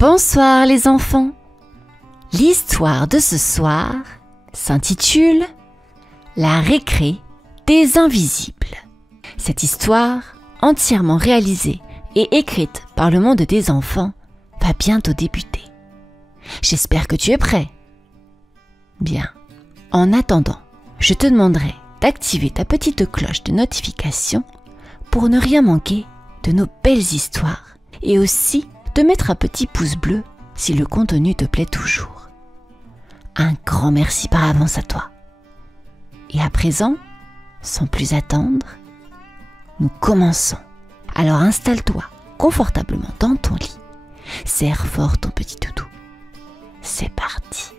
Bonsoir les enfants. L'histoire de ce soir s'intitule La récré des invisibles. Cette histoire, entièrement réalisée et écrite par le monde des enfants, va bientôt débuter. J'espère que tu es prêt. Bien. En attendant, je te demanderai d'activer ta petite cloche de notification pour ne rien manquer de nos belles histoires et aussi de mettre un petit pouce bleu si le contenu te plaît toujours. Un grand merci par avance à toi. Et à présent, sans plus attendre, nous commençons. Alors installe-toi confortablement dans ton lit. Serre fort ton petit doudou. C'est parti.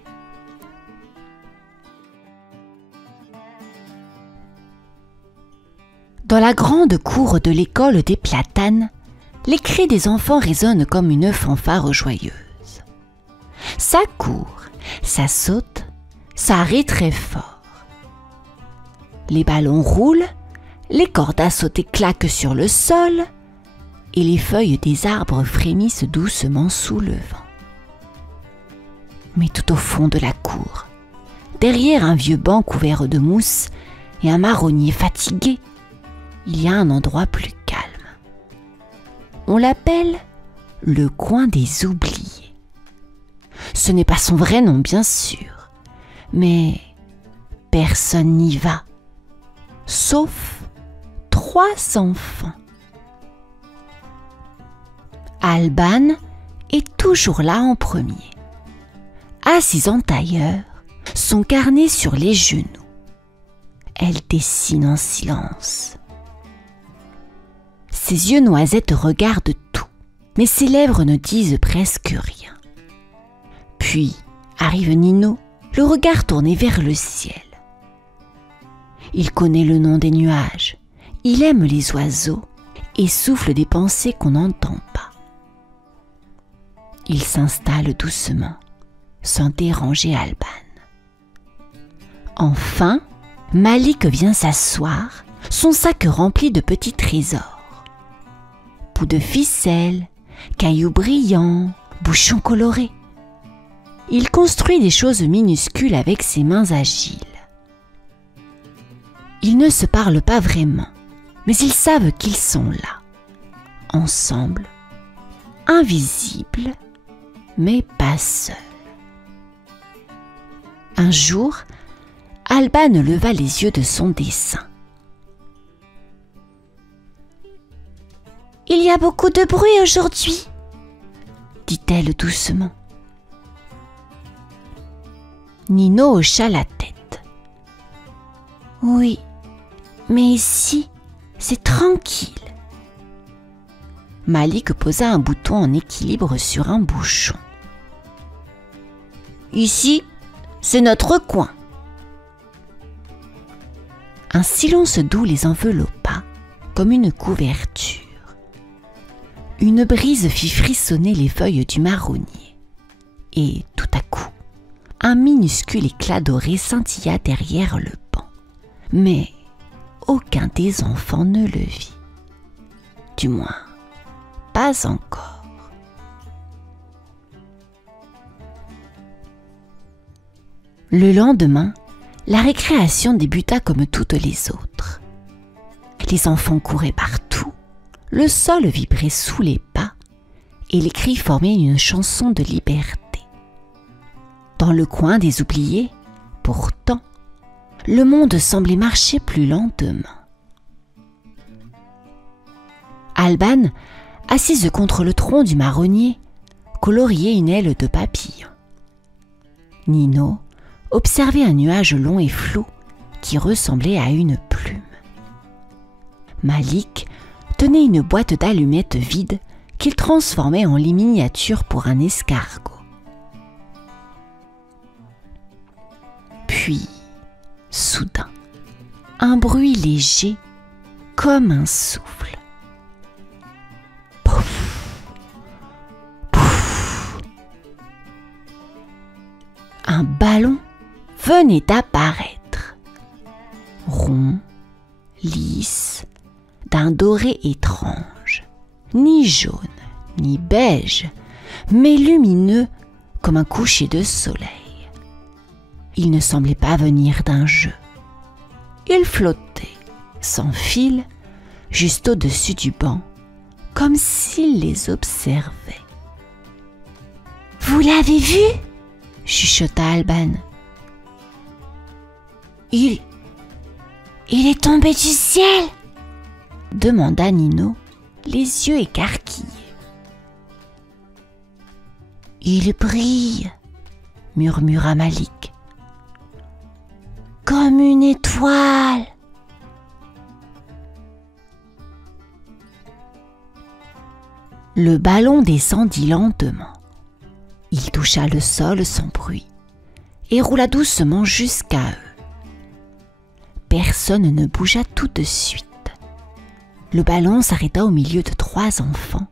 Dans la grande cour de l'école des Platanes, les cris des enfants résonnent comme une fanfare joyeuse. Ça court, ça saute, ça rit très fort. Les ballons roulent, les cordes à sauter claquent sur le sol et les feuilles des arbres frémissent doucement sous le vent. Mais tout au fond de la cour, derrière un vieux banc couvert de mousse et un marronnier fatigué, il y a un endroit plus calme. On l'appelle le coin des oubliés. Ce n'est pas son vrai nom, bien sûr, mais personne n'y va, sauf 3 enfants. Alban est toujours là en premier, assise en tailleur, son carnet sur les genoux. Elle dessine en silence. Ses yeux noisettes regardent tout, mais ses lèvres ne disent presque rien. Puis arrive Nino, le regard tourné vers le ciel. Il connaît le nom des nuages, il aime les oiseaux et souffle des pensées qu'on n'entend pas. Il s'installe doucement, sans déranger Alban. Enfin, Malik vient s'asseoir, son sac rempli de petits trésors. Bouts de ficelle, cailloux brillants, bouchons colorés. Il construit des choses minuscules avec ses mains agiles. Ils ne se parlent pas vraiment, mais ils savent qu'ils sont là, ensemble, invisibles, mais pas seuls. Un jour, Alban leva les yeux de son dessin. « Il y a beaucoup de bruit aujourd'hui, » dit-elle doucement. Nino hocha la tête. « Oui, mais ici, c'est tranquille. » Malik posa un bouton en équilibre sur un bouchon. « Ici, c'est notre coin. » Un silence doux les enveloppa comme une couverture. Une brise fit frissonner les feuilles du marronnier. Et tout à coup, un minuscule éclat doré scintilla derrière le banc. Mais aucun des enfants ne le vit. Du moins, pas encore. Le lendemain, la récréation débuta comme toutes les autres. Les enfants couraient partout, le sol vibrait sous les pas et les cris formaient une chanson de liberté. Dans le coin des oubliés, pourtant, le monde semblait marcher plus lentement. Alban, assise contre le tronc du marronnier, coloriait une aile de papillon. Nino observait un nuage long et flou qui ressemblait à une plume. Malik tenait une boîte d'allumettes vide qu'il transformait en lit miniature pour un escargot. Puis, soudain, un bruit léger comme un souffle. Pouf, pouf. Un ballon venait d'apparaître, rond, lisse, d'un doré étrange, ni jaune, ni beige, mais lumineux comme un coucher de soleil. Il ne semblait pas venir d'un jeu. Il flottait, sans fil, juste au-dessus du banc, comme s'il les observait. « Vous l'avez vu ?» chuchota Alban. « Il est tombé du ciel ?» demanda Nino, les yeux écarquillés. « Il brille » murmura Malik. « Comme une étoile !» Le ballon descendit lentement. Il toucha le sol sans bruit et roula doucement jusqu'à eux. Personne ne bougea tout de suite. Le ballon s'arrêta au milieu de 3 enfants,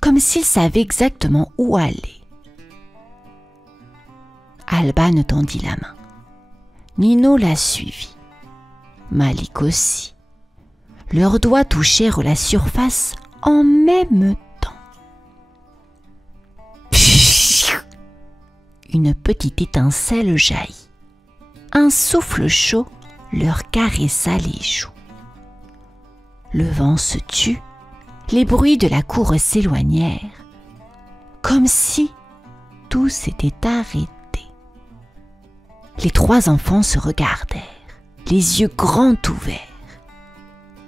comme s'ils savaient exactement où aller. Alban tendit la main. Nino la suivit. Malik aussi. Leurs doigts touchèrent la surface en même temps. Une petite étincelle jaillit. Un souffle chaud leur caressa les joues. Le vent se tut, les bruits de la cour s'éloignèrent, comme si tout s'était arrêté. Les 3 enfants se regardèrent, les yeux grands ouverts.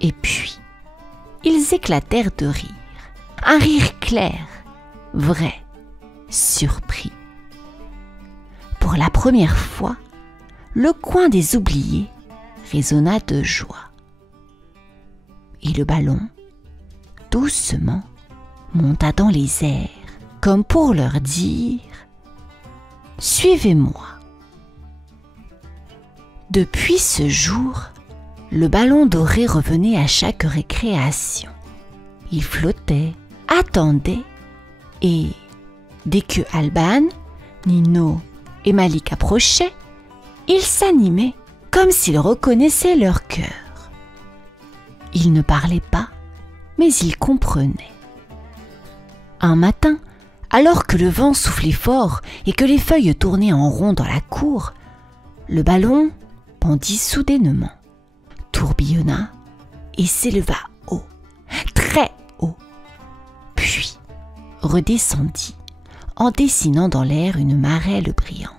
Et puis, ils éclatèrent de rire, un rire clair, vrai, surpris. Pour la première fois, le coin des oubliés résonna de joie. Et le ballon, doucement, monta dans les airs, comme pour leur dire « Suivez-moi ». Depuis ce jour, le ballon doré revenait à chaque récréation. Il flottait, attendait, et dès que Alban, Nino et Malik approchaient, il s'animait comme s'il reconnaissait leur cœur. Il ne parlait pas, mais il comprenait. Un matin, alors que le vent soufflait fort et que les feuilles tournaient en rond dans la cour, le ballon pendit soudainement, tourbillonna et s'éleva haut, très haut, puis redescendit en dessinant dans l'air une marelle brillante.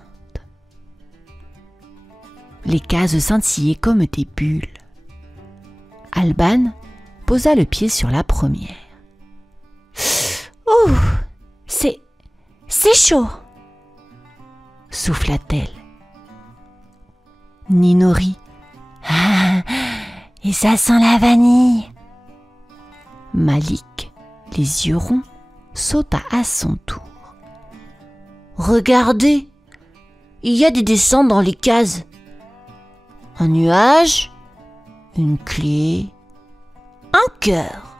Les cases scintillaient comme des bulles. Alban posa le pied sur la première. « Ouh, c'est chaud !» souffla-t-elle. Nino rit. « Ah, et ça sent la vanille !» Malik, les yeux ronds, sauta à son tour. « Regardez, il y a des dessins dans les cases. Un nuage, une clé, un cœur. »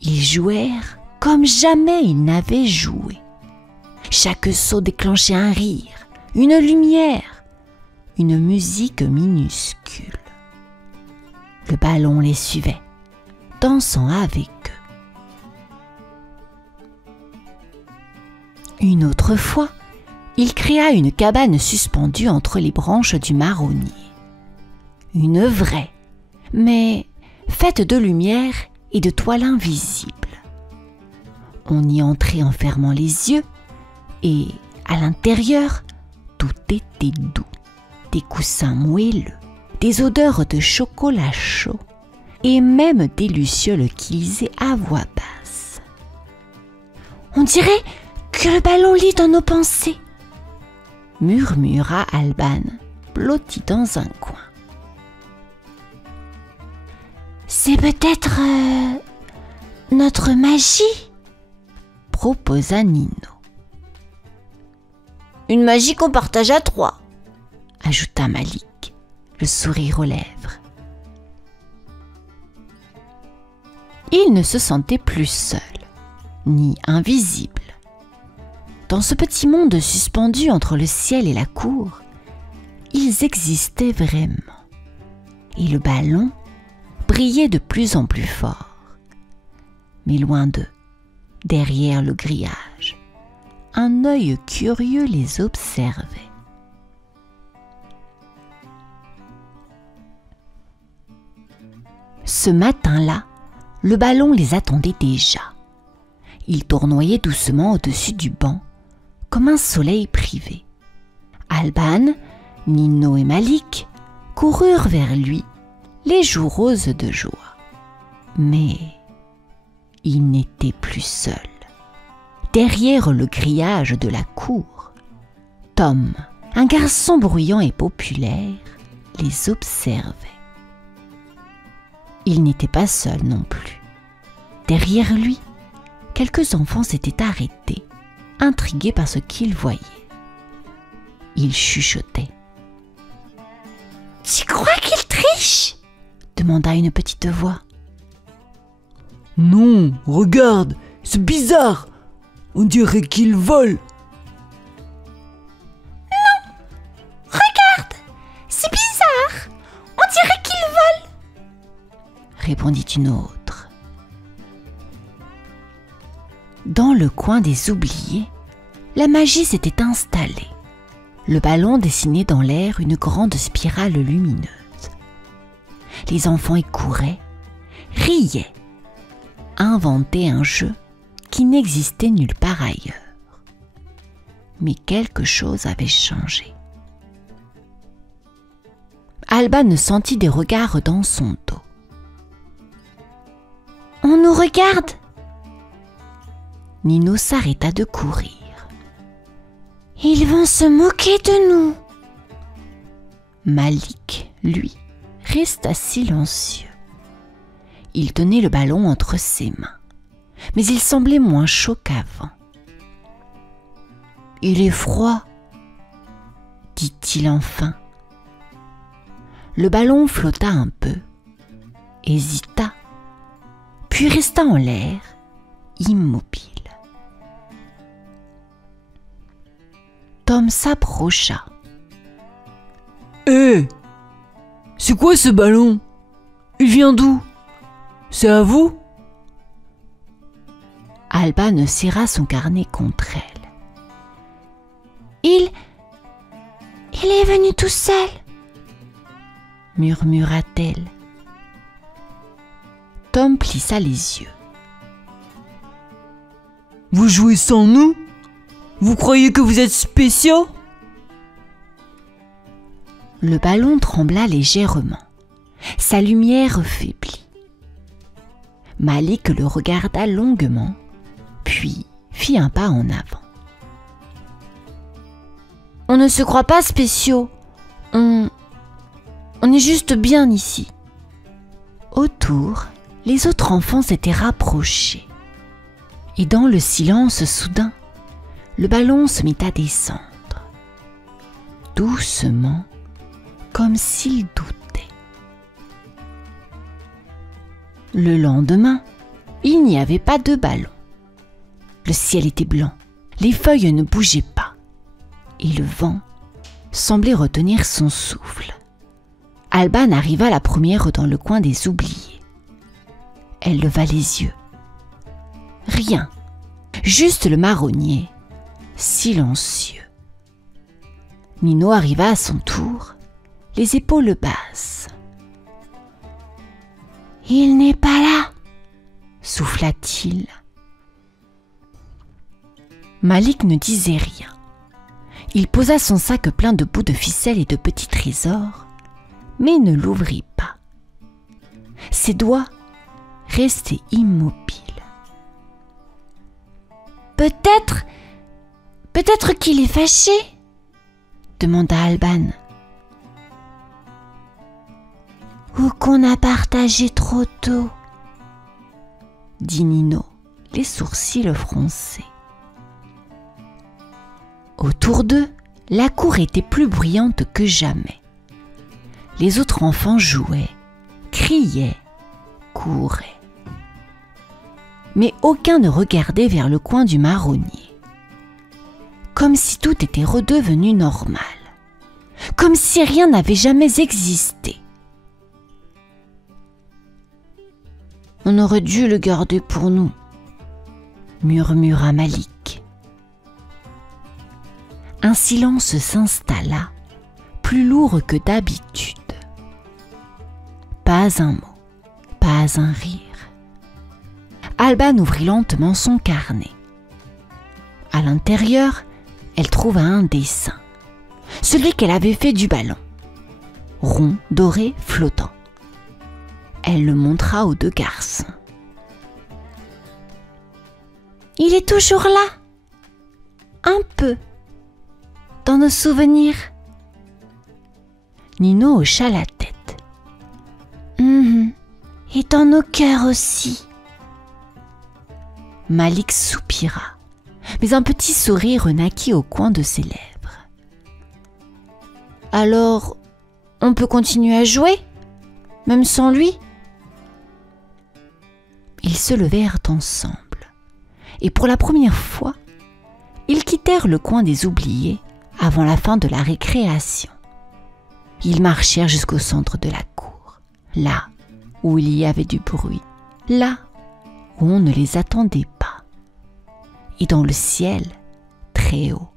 Ils jouèrent comme jamais ils n'avaient joué. Chaque saut déclenchait un rire, une lumière, une musique minuscule. Le ballon les suivait, dansant avec eux. Une autre fois, il créa une cabane suspendue entre les branches du marronnier. Une vraie, mais faite de lumière et de toile invisible. On y entrait en fermant les yeux et, à l'intérieur, tout était doux. Des coussins moelleux, des odeurs de chocolat chaud et même des lucioles qui lisaient à voix basse. « On dirait que le ballon lit dans nos pensées !» murmura Alban, blotti dans un coin. « C'est peut-être notre magie ?» proposa Nino. « Une magie qu'on partage à 3 !» ajouta Malik, le sourire aux lèvres. Il ne se sentait plus seul, ni invisible. Dans ce petit monde suspendu entre le ciel et la cour, ils existaient vraiment. Et le ballon brillait de plus en plus fort. Mais loin d'eux, derrière le grillage. Un œil curieux les observait. Ce matin-là, le ballon les attendait déjà. Il tournoyait doucement au-dessus du banc, comme un soleil privé. Alban, Nino et Malik coururent vers lui, les joues roses de joie. Mais il n'était plus seul. Derrière le grillage de la cour, Tom, un garçon bruyant et populaire, les observait. Il n'était pas seul non plus. Derrière lui, quelques enfants s'étaient arrêtés, intrigués par ce qu'ils voyaient. Ils chuchotaient. « Tu crois qu'il triche ?» demanda une petite voix. « Non, regarde, c'est bizarre. On dirait qu'il vole. »« Non, regarde, c'est bizarre. On dirait qu'il vole. » répondit une autre. Dans le coin des oubliés, la magie s'était installée. Le ballon dessinait dans l'air une grande spirale lumineuse. Les enfants y couraient, riaient, inventaient un jeu qui n'existait nulle part ailleurs. Mais quelque chose avait changé. Alban sentit des regards dans son dos. « On nous regarde !» Nino s'arrêta de courir. « Ils vont se moquer de nous !» Malik, lui, resta silencieux. Il tenait le ballon entre ses mains, mais il semblait moins chaud qu'avant. « Il est froid !» dit-il enfin. Le ballon flotta un peu, hésita, puis resta en l'air, immobile. Tom s'approcha. « Hé, c'est quoi ce ballon? Il vient d'où? C'est à vous ?» Alban serra son carnet contre elle. Il est venu tout seul, murmura-t-elle. Tom plissa les yeux. « Vous jouez sans nous? Vous croyez que vous êtes spéciaux ?» Le ballon trembla légèrement. Sa lumière faiblit. Malik le regarda longuement, puis fit un pas en avant. « On ne se croit pas spéciaux. On est juste bien ici. » Autour, les autres enfants s'étaient rapprochés. Et dans le silence soudain, le ballon se mit à descendre. Doucement, comme s'il doutait. Le lendemain, il n'y avait pas de ballon. Le ciel était blanc, les feuilles ne bougeaient pas, et le vent semblait retenir son souffle. Alban arriva la première dans le coin des oubliés. Elle leva les yeux. Rien, juste le marronnier, silencieux. Nino arriva à son tour, les épaules basses. « Il n'est pas là !» souffla-t-il. Malik ne disait rien. Il posa son sac plein de bouts de ficelle et de petits trésors, mais ne l'ouvrit pas. Ses doigts restaient immobiles. Peut-être qu'il est fâché, demanda Alban. Ou qu'on a partagé trop tôt, dit Nino, les sourcils froncés. Autour d'eux, la cour était plus bruyante que jamais. Les autres enfants jouaient, criaient, couraient. Mais aucun ne regardait vers le coin du marronnier. Comme si tout était redevenu normal. Comme si rien n'avait jamais existé. On aurait dû le garder pour nous, murmura Malik. Un silence s'installa, plus lourd que d'habitude. Pas un mot, pas un rire. Alban ouvrit lentement son carnet. À l'intérieur, elle trouva un dessin, celui qu'elle avait fait du ballon, rond, doré, flottant. Elle le montra aux deux garçons. « Il est toujours là, un peu, dans nos souvenirs. » Nino hocha la tête. « Et dans nos cœurs aussi. » Malik soupira, mais un petit sourire naquit au coin de ses lèvres. « Alors, on peut continuer à jouer, même sans lui ?» Ils se levèrent ensemble, et pour la première fois, ils quittèrent le coin des oubliés avant la fin de la récréation. Ils marchèrent jusqu'au centre de la cour, là où il y avait du bruit, là où on ne les attendait pas. Et dans le ciel, très haut,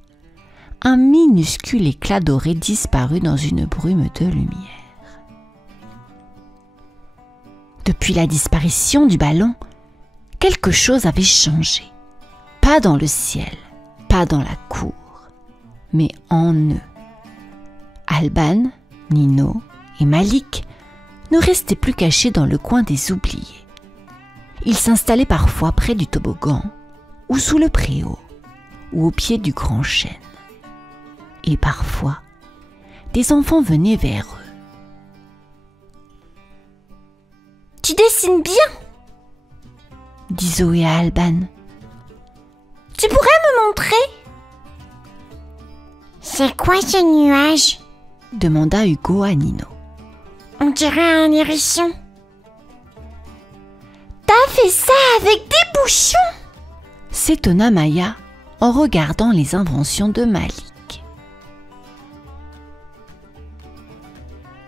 un minuscule éclat doré disparut dans une brume de lumière. Depuis la disparition du ballon, quelque chose avait changé. Pas dans le ciel, pas dans la cour, mais en eux. Alban, Nino et Malik ne restaient plus cachés dans le coin des oubliés. Ils s'installaient parfois près du toboggan, ou sous le préau, ou au pied du grand chêne. Et parfois, des enfants venaient vers eux. « Tu dessines bien !» dit Zoé à Alban. « Tu pourrais me montrer ?» « C'est quoi ce nuage ?» demanda Hugo à Nino. « On dirait un hérisson. »« T'as fait ça avec des bouchons ?» s'étonna Maya en regardant les inventions de Malik.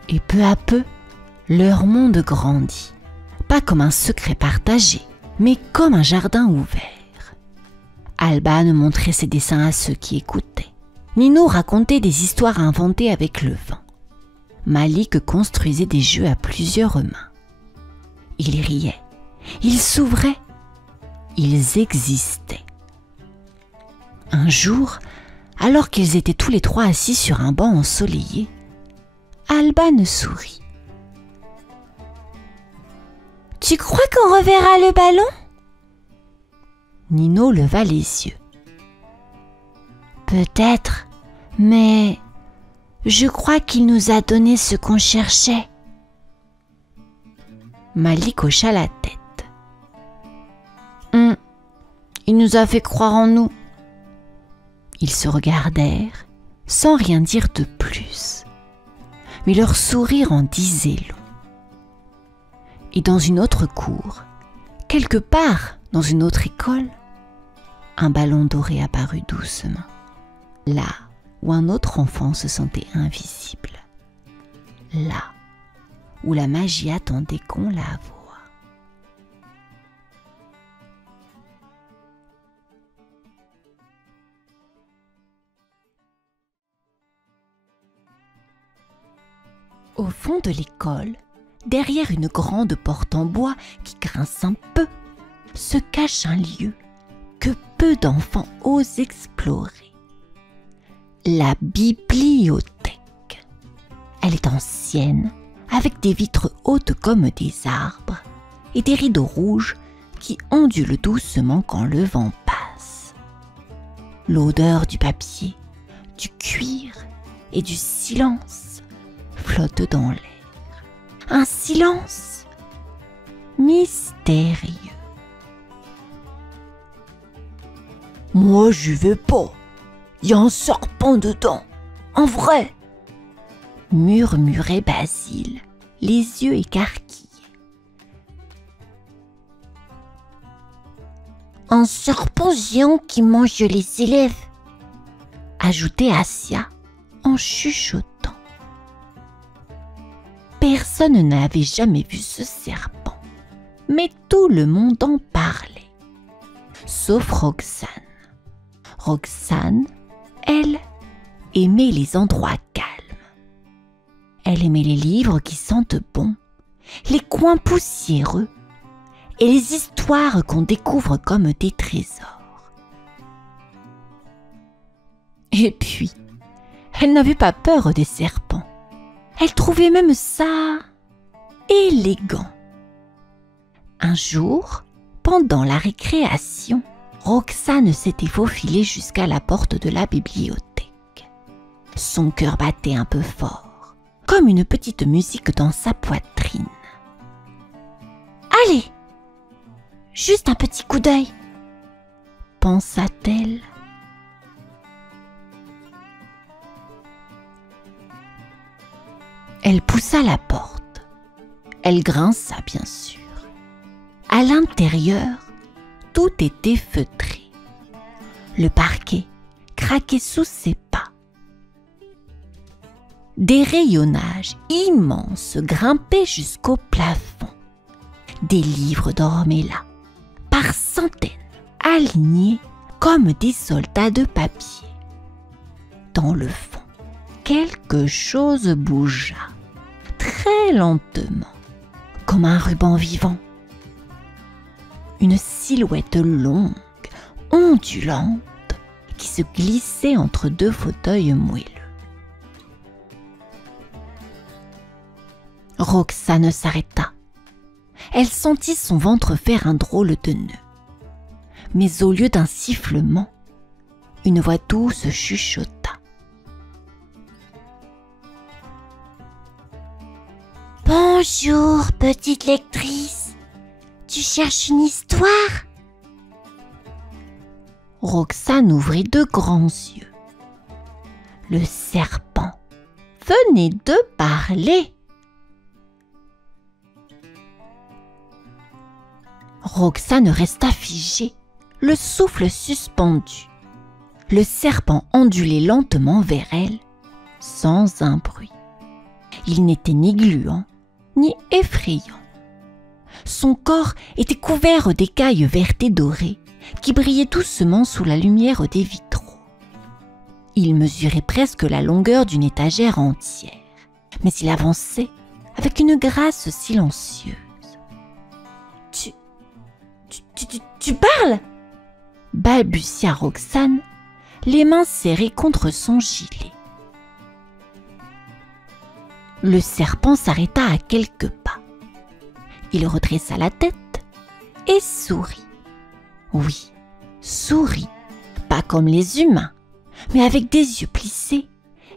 Et peu à peu, leur monde grandit, pas comme un secret partagé, mais comme un jardin ouvert. Alban montrait ses dessins à ceux qui écoutaient. Nino racontait des histoires inventées avec le vent. Malik construisait des jeux à plusieurs mains. Ils riaient, ils s'ouvraient, ils existaient. Un jour, alors qu'ils étaient tous les trois assis sur un banc ensoleillé, Alban sourit. « Tu crois qu'on reverra le ballon ?» Nino leva les yeux. « Peut-être, mais je crois qu'il nous a donné ce qu'on cherchait. » Malik hocha la tête. « Il nous a fait croire en nous. » Ils se regardèrent sans rien dire de plus. Mais leur sourire en disait long. Et dans une autre cour, quelque part dans une autre école, un ballon doré apparut doucement, là où un autre enfant se sentait invisible, là où la magie attendait qu'on la voie. Au fond de l'école, derrière une grande porte en bois qui grince un peu, se cache un lieu que peu d'enfants osent explorer. La bibliothèque. Elle est ancienne, avec des vitres hautes comme des arbres et des rideaux rouges qui ondulent doucement quand le vent passe. L'odeur du papier, du cuir et du silence flotte dans l'air. Un silence mystérieux. « Moi, j'y vais pas. Il y a un serpent dedans, en vrai !» murmurait Basile, les yeux écarquillés. « Un serpent géant qui mange les élèves !» ajoutait Assia en chuchotant. Personne n'avait jamais vu ce serpent, mais tout le monde en parlait. sauf Roxane. Roxane, elle, aimait les endroits calmes. Elle aimait les livres qui sentent bon, les coins poussiéreux et les histoires qu'on découvre comme des trésors. Et puis, elle n'avait pas peur des serpents. Elle trouvait même ça élégant. Un jour, pendant la récréation, Roxane s'était faufilée jusqu'à la porte de la bibliothèque. Son cœur battait un peu fort, comme une petite musique dans sa poitrine. « Allez, juste un petit coup d'œil !» pensa-t-elle. Elle poussa la porte. Elle grinça, bien sûr. À l'intérieur, tout était feutré. Le parquet craquait sous ses pas. Des rayonnages immenses grimpaient jusqu'au plafond. Des livres dormaient là, par centaines, alignés comme des soldats de papier. Dans le fond, quelque chose bougea, très lentement, comme un ruban vivant. Une silhouette longue, ondulante, qui se glissait entre deux fauteuils moelleux. Roxane s'arrêta. Elle sentit son ventre faire un drôle de nœud. Mais au lieu d'un sifflement, une voix douce chuchota. « Bonjour, petite lectrice. Tu cherches une histoire ?» Roxane ouvrit de grands yeux. Le serpent venait de parler. Roxane resta figée, le souffle suspendu. Le serpent ondulait lentement vers elle, sans un bruit. Il n'était ni gluant, ni effrayant. Son corps était couvert d'écailles vertes et dorées qui brillaient doucement sous la lumière des vitraux. Il mesurait presque la longueur d'une étagère entière, mais il avançait avec une grâce silencieuse. Tu parles ?» balbutia Roxane, les mains serrées contre son gilet. Le serpent s'arrêta à quelques pas. Il redressa la tête et sourit. Oui, sourit, pas comme les humains, mais avec des yeux plissés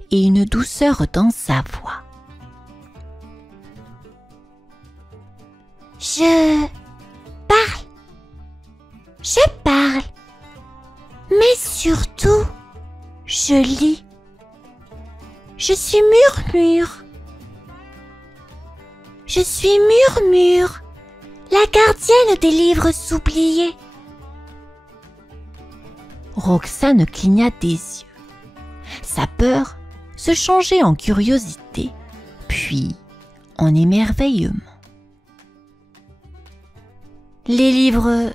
et une douceur dans sa voix. « Je parle, mais surtout, je lis. Je suis Murmure. Je suis Murmure, la gardienne des livres oubliés. » Roxane cligna des yeux. Sa peur se changeait en curiosité, puis en émerveillement. Les livres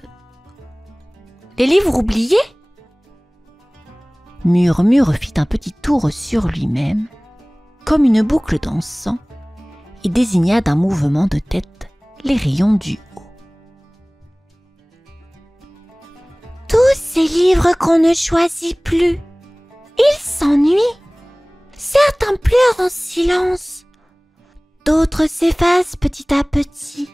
oubliés ? Murmure fit un petit tour sur lui-même, comme une boucle dansant, et désigna d'un mouvement de tête les rayons du haut. Tous ces livres qu'on ne choisit plus, ils s'ennuient. Certains pleurent en silence, d'autres s'effacent petit à petit.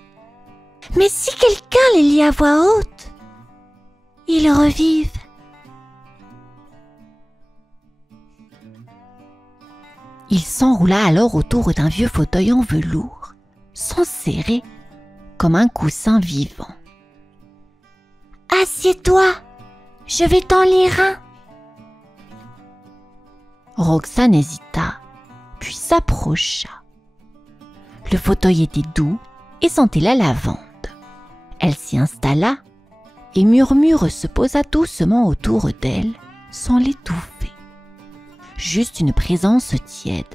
Mais si quelqu'un les lit à voix haute, ils revivent. Il s'enroula alors autour d'un vieux fauteuil en velours, s'enserrer comme un coussin vivant. « Assieds-toi, je vais t'en lire un. » Roxane hésita, puis s'approcha. Le fauteuil était doux et sentait la lavande. Elle s'y installa et Murmure se posa doucement autour d'elle sans l'étouffer. Juste une présence tiède,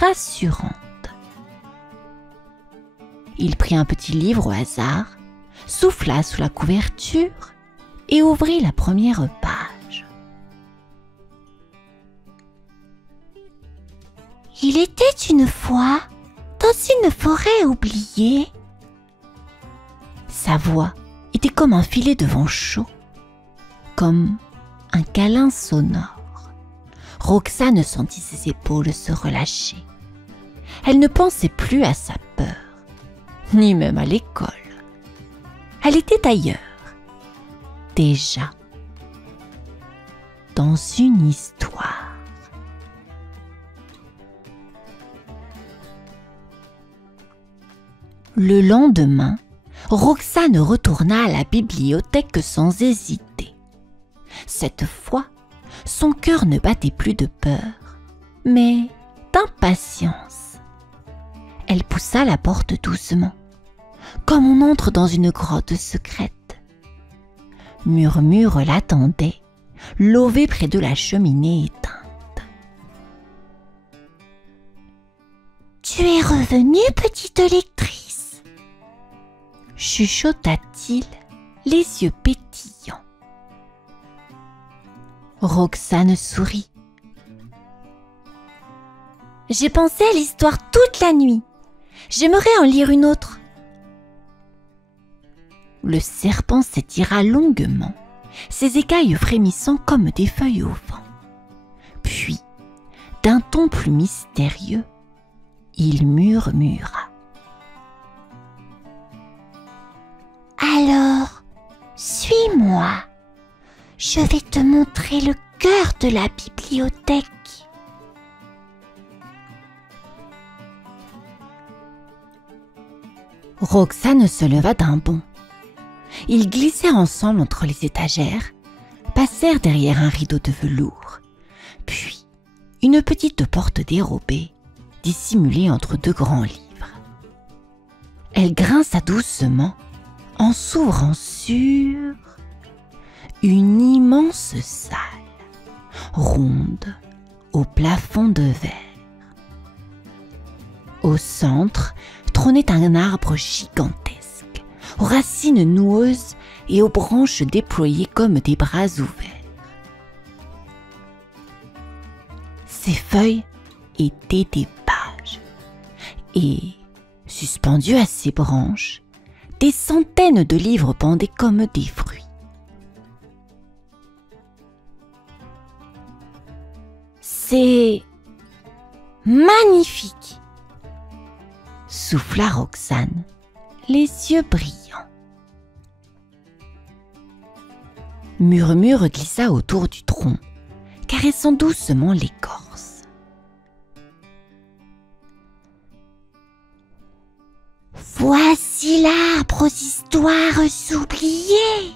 rassurante. Il prit un petit livre au hasard, souffla sous la couverture, et ouvrit la première page. Il était une fois dans une forêt oubliée. Sa voix était comme un filet de vent chaud, comme un câlin sonore. Roxane sentit ses épaules se relâcher. Elle ne pensait plus à sa peur, ni même à l'école. Elle était ailleurs, déjà, dans une histoire. Le lendemain, Roxane retourna à la bibliothèque sans hésiter. Cette fois, son cœur ne battait plus de peur, mais d'impatience. Elle poussa la porte doucement, comme on entre dans une grotte secrète. Murmure l'attendait, lové près de la cheminée éteinte. « Tu es revenue, petite lectrice ?» chuchota-t-il, les yeux pétillants. Roxane sourit. « J'ai pensé à l'histoire toute la nuit. J'aimerais en lire une autre. » Le serpent s'étira longuement, ses écailles frémissant comme des feuilles au vent. Puis, d'un ton plus mystérieux, il murmura. « Alors, suis-moi. Je vais te montrer le cœur de la bibliothèque. » Roxane se leva d'un bond. Ils glissèrent ensemble entre les étagères, passèrent derrière un rideau de velours, puis une petite porte dérobée, dissimulée entre deux grands livres. Elle grinça doucement en s'ouvrant sur une immense salle, ronde, au plafond de verre. Au centre trônait un arbre gigantesque, aux racines noueuses et aux branches déployées comme des bras ouverts. Ses feuilles étaient des pages, et, suspendus à ses branches, des centaines de livres pendaient comme des fruits. C'est magnifique, souffla Roxane, les yeux brillants. Murmure glissa autour du tronc, caressant doucement l'écorce. Voici l'arbre aux histoires oubliées.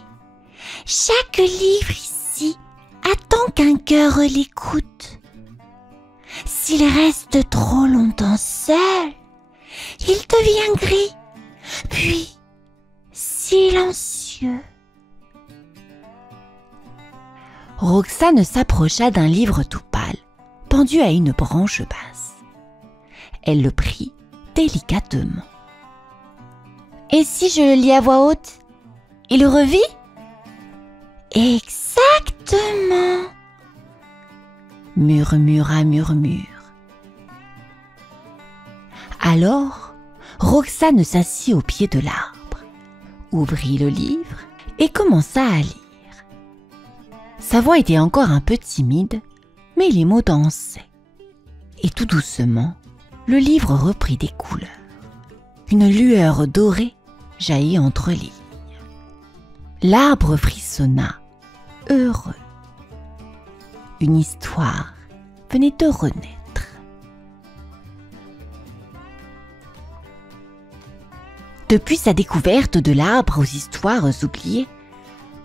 Chaque livre ici attend qu'un cœur l'écoute. S'il reste trop longtemps seul, il devient gris, puis silencieux. Roxane s'approcha d'un livre tout pâle, pendu à une branche basse. Elle le prit délicatement. « Et si je le lis à voix haute, il revit ?» Exactement, murmura Murmure. Alors, Roxane s'assit au pied de l'arbre, ouvrit le livre et commença à lire. Sa voix était encore un peu timide, mais les mots dansaient. Et tout doucement, le livre reprit des couleurs. Une lueur dorée jaillit entre les lignes. L'arbre frissonna, heureux. Une histoire venait de renaître. Depuis sa découverte de l'arbre aux histoires oubliées,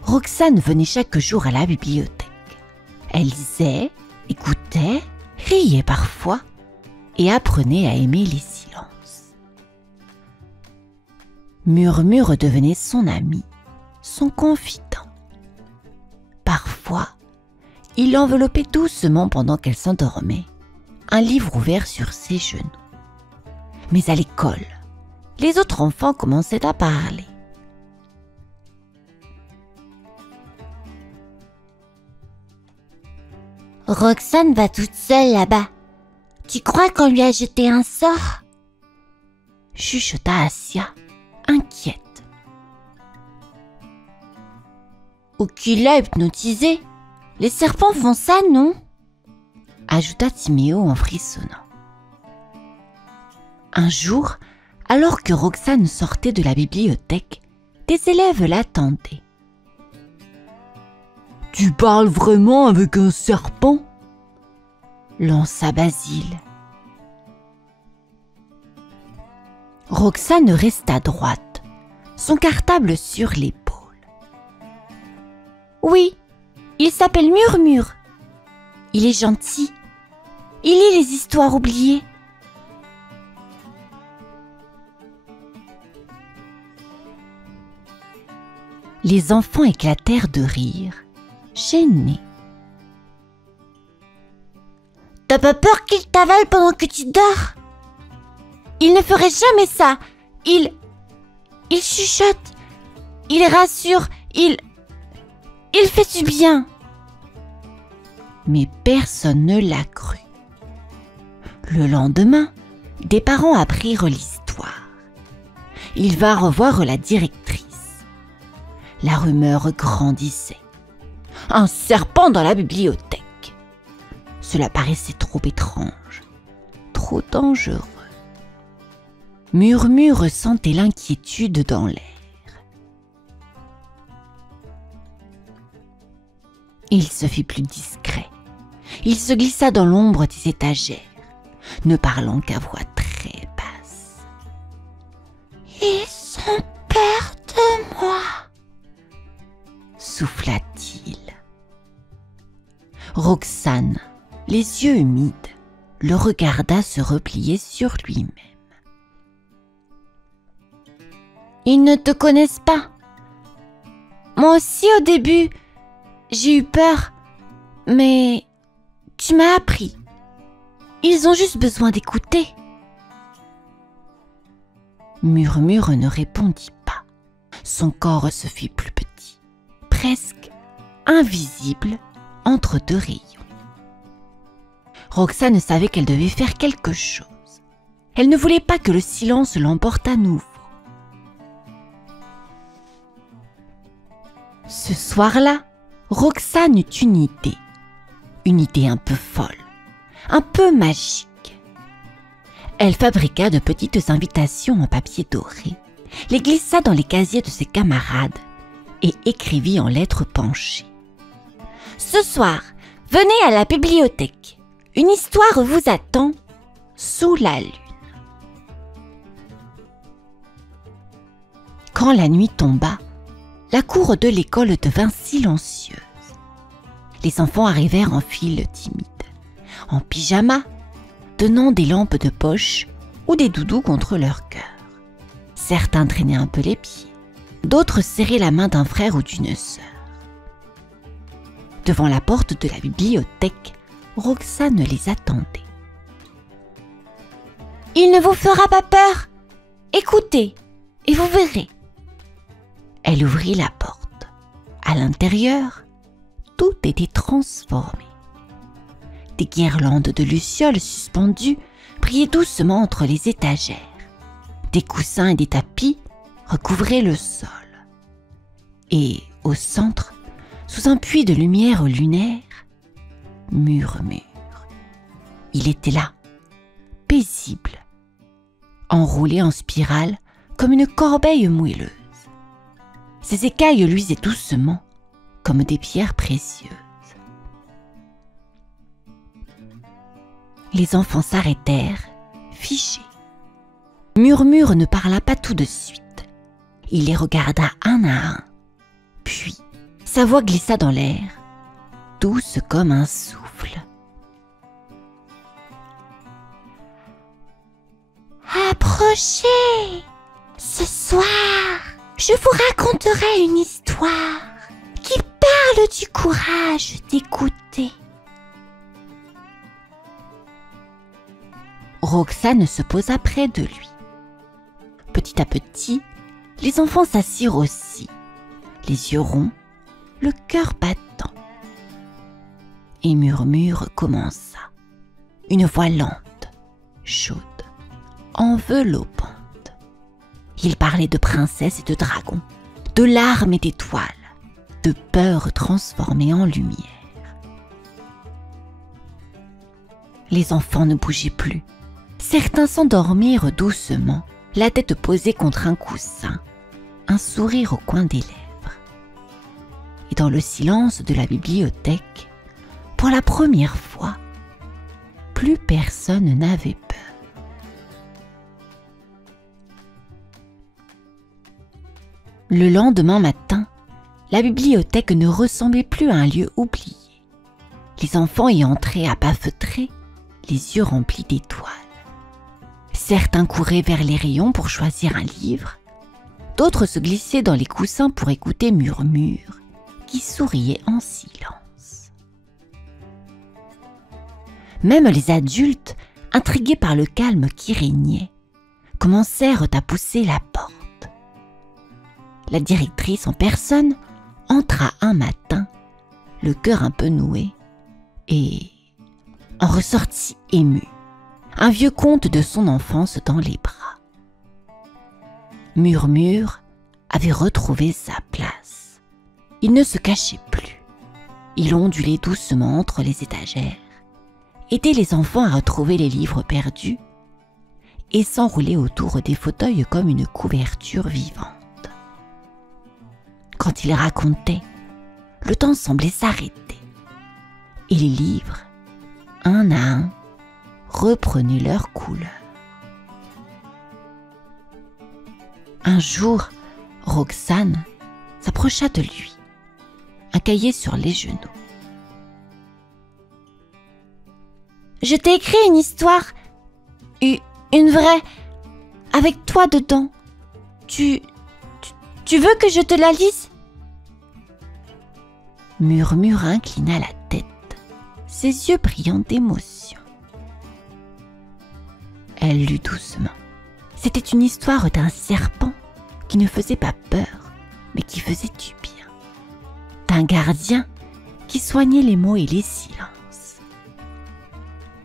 Roxane venait chaque jour à la bibliothèque. Elle lisait, écoutait, riait parfois et apprenait à aimer les silences. Murmure devenait son ami, son confident. Parfois, il l'enveloppait doucement pendant qu'elle s'endormait, un livre ouvert sur ses genoux. Mais à l'école, les autres enfants commençaient à parler. Roxane va toute seule là-bas. Tu crois qu'on lui a jeté un sort? Chuchota Assia, inquiète. Ou qui l'a hypnotisée? Les serpents font ça, non? Ajouta Timéo en frissonnant. Un jour, alors que Roxane sortait de la bibliothèque, des élèves l'attendaient. « Tu parles vraiment avec un serpent ?» lança Basile. Roxane resta droite, son cartable sur l'épaule. « Oui, il s'appelle Murmure. Il est gentil. Il lit les histoires oubliées. » Les enfants éclatèrent de rire, gênés. « T'as pas peur qu'il t'avale pendant que tu dors? Il ne ferait jamais ça. Il chuchote. Il rassure. Il fait du bien. » Mais personne ne l'a cru. Le lendemain, des parents apprirent l'histoire. Ils vinrent revoir la directrice. La rumeur grandissait. Un serpent dans la bibliothèque. Cela paraissait trop étrange, trop dangereux. Murmure ressentait l'inquiétude dans l'air. Il se fit plus discret. Il se glissa dans l'ombre des étagères, ne parlant qu'à voix très basse. « Ils ont peur de moi !» souffla-t-il. Roxane, les yeux humides, le regarda se replier sur lui-même. « Ils ne te connaissent pas. Moi aussi au début, j'ai eu peur, mais tu m'as appris. Ils ont juste besoin d'écouter. » Murmure ne répondit pas. Son corps se fit plus petit, presque invisible entre deux rayons. Roxane savait qu'elle devait faire quelque chose. Elle ne voulait pas que le silence l'emporte à nouveau. Ce soir-là, Roxane eut une idée un peu folle, un peu magique. Elle fabriqua de petites invitations en papier doré, les glissa dans les casiers de ses camarades et écrivit en lettres penchées. « Ce soir, venez à la bibliothèque. Une histoire vous attend sous la lune. » Quand la nuit tomba, la cour de l'école devint silencieuse. Les enfants arrivèrent en file timide, en pyjama, tenant des lampes de poche ou des doudous contre leur cœur. Certains traînaient un peu les pieds, d'autres serraient la main d'un frère ou d'une sœur. Devant la porte de la bibliothèque, Roxane les attendait. « Il ne vous fera pas peur. Écoutez, et vous verrez. » Elle ouvrit la porte. À l'intérieur, tout était transformé. Des guirlandes de lucioles suspendues brillaient doucement entre les étagères. Des coussins et des tapis recouvraient le sol. Et au centre, sous un puits de lumière lunaire, Murmure. Il était là, paisible, enroulé en spirale comme une corbeille moelleuse. Ses écailles luisaient doucement comme des pierres précieuses. Les enfants s'arrêtèrent, figés. Murmure ne parla pas tout de suite. Il les regarda un à un. Puis, sa voix glissa dans l'air, douce comme un souffle. Approchez! Ce soir, je vous raconterai une histoire qui parle du courage d'écouter. Roxane se posa près de lui. Petit à petit, les enfants s'assirent aussi, les yeux ronds, le cœur battant. Et Murmure commença. Une voix lente, chaude, enveloppante. Il parlait de princesses et de dragons, de larmes et d'étoiles, de peur transformée en lumière. Les enfants ne bougeaient plus. Certains s'endormirent doucement, la tête posée contre un coussin, un sourire au coin des lèvres. Et dans le silence de la bibliothèque, pour la première fois, plus personne n'avait peur. Le lendemain matin, la bibliothèque ne ressemblait plus à un lieu oublié. Les enfants y entraient à pas feutrés, les yeux remplis d'étoiles. Certains couraient vers les rayons pour choisir un livre, d'autres se glissaient dans les coussins pour écouter Murmure, qui souriait en silence. Même les adultes, intrigués par le calme qui régnait, commencèrent à pousser la porte. La directrice en personne entra un matin, le cœur un peu noué, et en ressortit émue, un vieux conte de son enfance dans les bras. Murmure avait retrouvé sa place. Il ne se cachait plus. Il ondulait doucement entre les étagères, aidait les enfants à retrouver les livres perdus et s'enroulait autour des fauteuils comme une couverture vivante. Quand il racontait, le temps semblait s'arrêter et les livres, un à un, reprenaient leur couleur. Un jour, Roxane s'approcha de lui, un cahier sur les genoux. « Je t'ai écrit une histoire, une vraie, avec toi dedans. Tu veux que je te la lise ?» Murmure inclina la tête, ses yeux brillant d'émotion. Elle lut doucement. C'était une histoire d'un serpent qui ne faisait pas peur, mais qui faisait du bien. D'un gardien qui soignait les mots et les silences.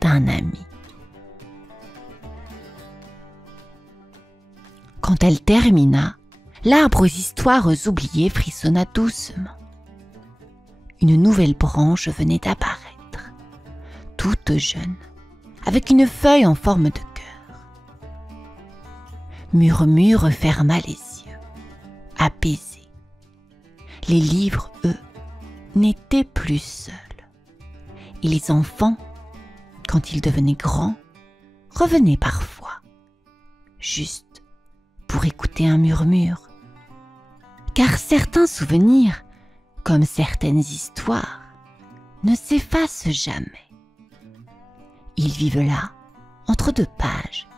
D'un ami. Quand elle termina, l'arbre aux histoires oubliées frissonna doucement. Une nouvelle branche venait d'apparaître, toute jeune, avec une feuille en forme de cœur. Murmure ferma les yeux, apaisé. Les livres, eux, n'étaient plus seuls. Et les enfants, quand ils devenaient grands, revenaient parfois, juste pour écouter un murmure. Car certains souvenirs, comme certaines histoires, ne s'effacent jamais. Ils vivent là, entre deux pages,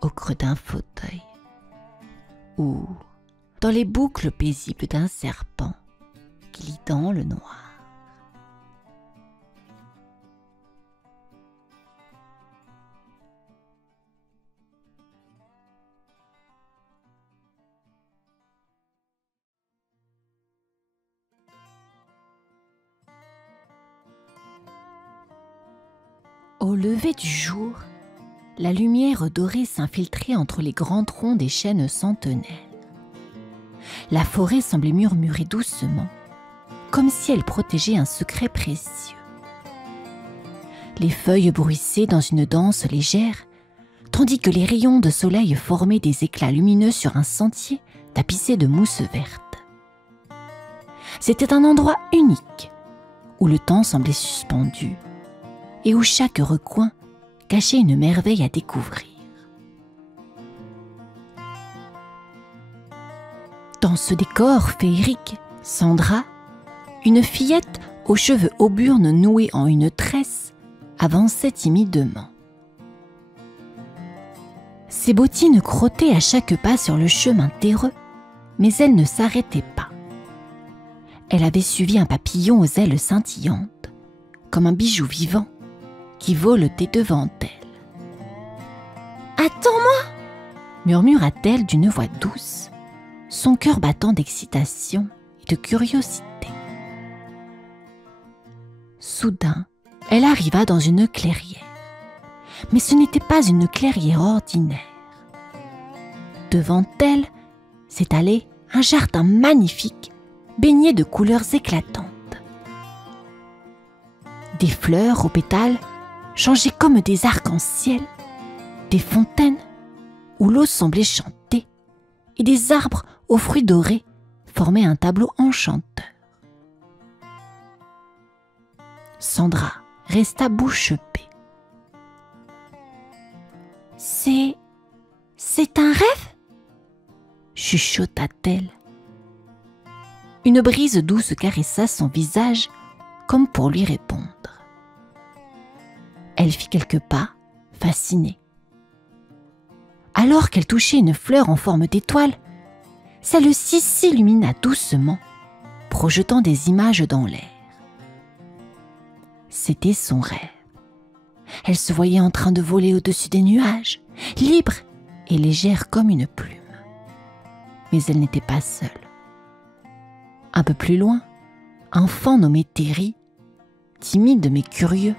au creux d'un fauteuil, ou dans les boucles paisibles d'un serpent qui lit dans le noir. Au lever du jour, la lumière dorée s'infiltrait entre les grands troncs des chênes centenaires. La forêt semblait murmurer doucement, comme si elle protégeait un secret précieux. Les feuilles bruissaient dans une danse légère, tandis que les rayons de soleil formaient des éclats lumineux sur un sentier tapissé de mousse verte. C'était un endroit unique, où le temps semblait suspendu, et où chaque recoin cachait une merveille à découvrir. Dans ce décor féerique, Sandra, une fillette aux cheveux auburnes noués en une tresse, avançait timidement. Ses bottines crottaient à chaque pas sur le chemin terreux, mais elle ne s'arrêtait pas. Elle avait suivi un papillon aux ailes scintillantes, comme un bijou vivant, qui voletait devant elle. « Attends-moi » murmura-t-elle d'une voix douce, son cœur battant d'excitation et de curiosité. Soudain, elle arriva dans une clairière. Mais ce n'était pas une clairière ordinaire. Devant elle s'étalait un jardin magnifique, baigné de couleurs éclatantes. Des fleurs aux pétales changeaient comme des arcs-en-ciel, des fontaines où l'eau semblait chanter et des arbres aux fruits dorés formaient un tableau enchanteur. Sandra resta bouche bée. C'est un rêve ? Chuchota-t-elle. Une brise douce caressa son visage comme pour lui répondre. Elle fit quelques pas, fascinée. Alors qu'elle touchait une fleur en forme d'étoile, celle-ci s'illumina doucement, projetant des images dans l'air. C'était son rêve. Elle se voyait en train de voler au-dessus des nuages, libre et légère comme une plume. Mais elle n'était pas seule. Un peu plus loin, un faon nommé Terry, timide mais curieux,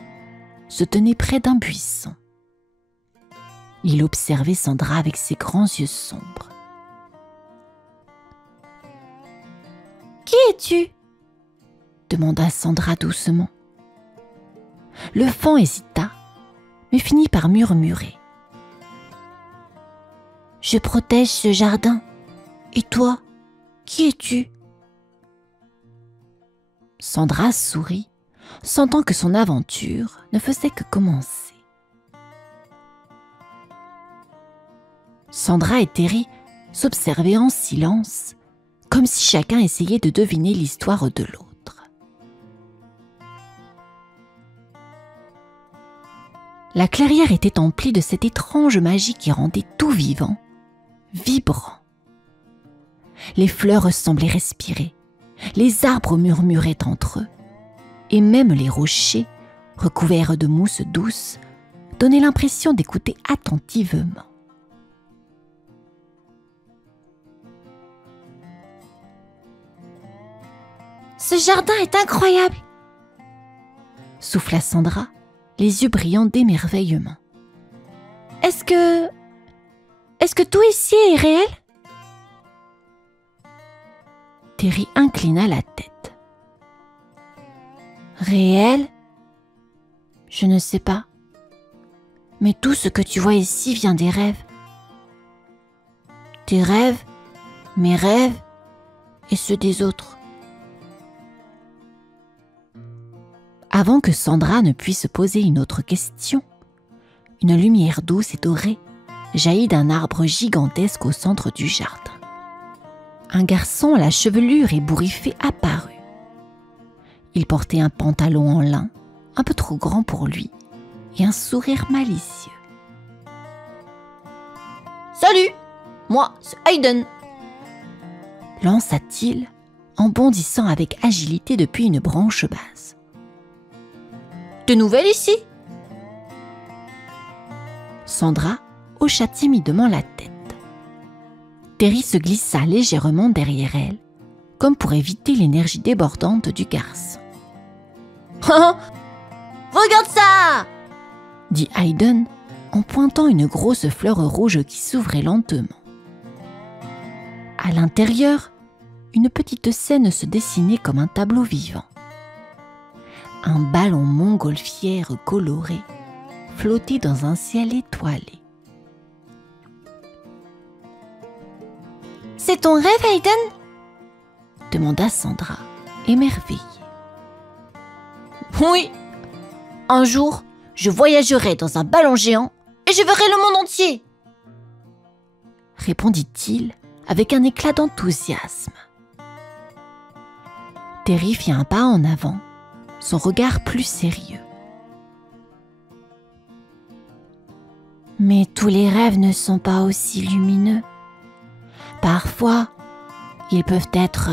se tenait près d'un buisson. Il observait Sandra avec ses grands yeux sombres. « Qui es-tu » demanda Sandra doucement. Le faon hésita, mais finit par murmurer. « Je protège ce jardin. Et toi, qui es-tu » Sandra sourit, sentant que son aventure ne faisait que commencer. Sandra et Terry s'observaient en silence, comme si chacun essayait de deviner l'histoire de l'autre. La clairière était emplie de cette étrange magie qui rendait tout vivant, vibrant. Les fleurs semblaient respirer, les arbres murmuraient entre eux, et même les rochers, recouverts de mousse douce, donnaient l'impression d'écouter attentivement. « Ce jardin est incroyable !» souffla Sandra, les yeux brillants d'émerveillement. « Est-ce que tout ici est réel ?» Terry inclina la tête. « Réel ? Je ne sais pas. Mais tout ce que tu vois ici vient des rêves. Tes rêves, mes rêves et ceux des autres. » Avant que Sandra ne puisse poser une autre question, une lumière douce et dorée jaillit d'un arbre gigantesque au centre du jardin. Un garçon à la chevelure ébouriffée apparut. Il portait un pantalon en lin, un peu trop grand pour lui, et un sourire malicieux. « Salut, moi c'est Hayden !» lança-t-il en bondissant avec agilité depuis une branche basse. « T'es nouvelle ici ?» Sandra hocha timidement la tête. Terry se glissa légèrement derrière elle, comme pour éviter l'énergie débordante du garçon. « Regarde ça !» dit Hayden en pointant une grosse fleur rouge qui s'ouvrait lentement. À l'intérieur, une petite scène se dessinait comme un tableau vivant. Un ballon montgolfière coloré flottait dans un ciel étoilé. « C'est ton rêve, Hayden ?» demanda Sandra, émerveillée. « Oui, un jour, je voyagerai dans un ballon géant et je verrai le monde entier !» répondit-il avec un éclat d'enthousiasme. Terry fit un pas en avant, son regard plus sérieux. « Mais tous les rêves ne sont pas aussi lumineux. Parfois, ils peuvent être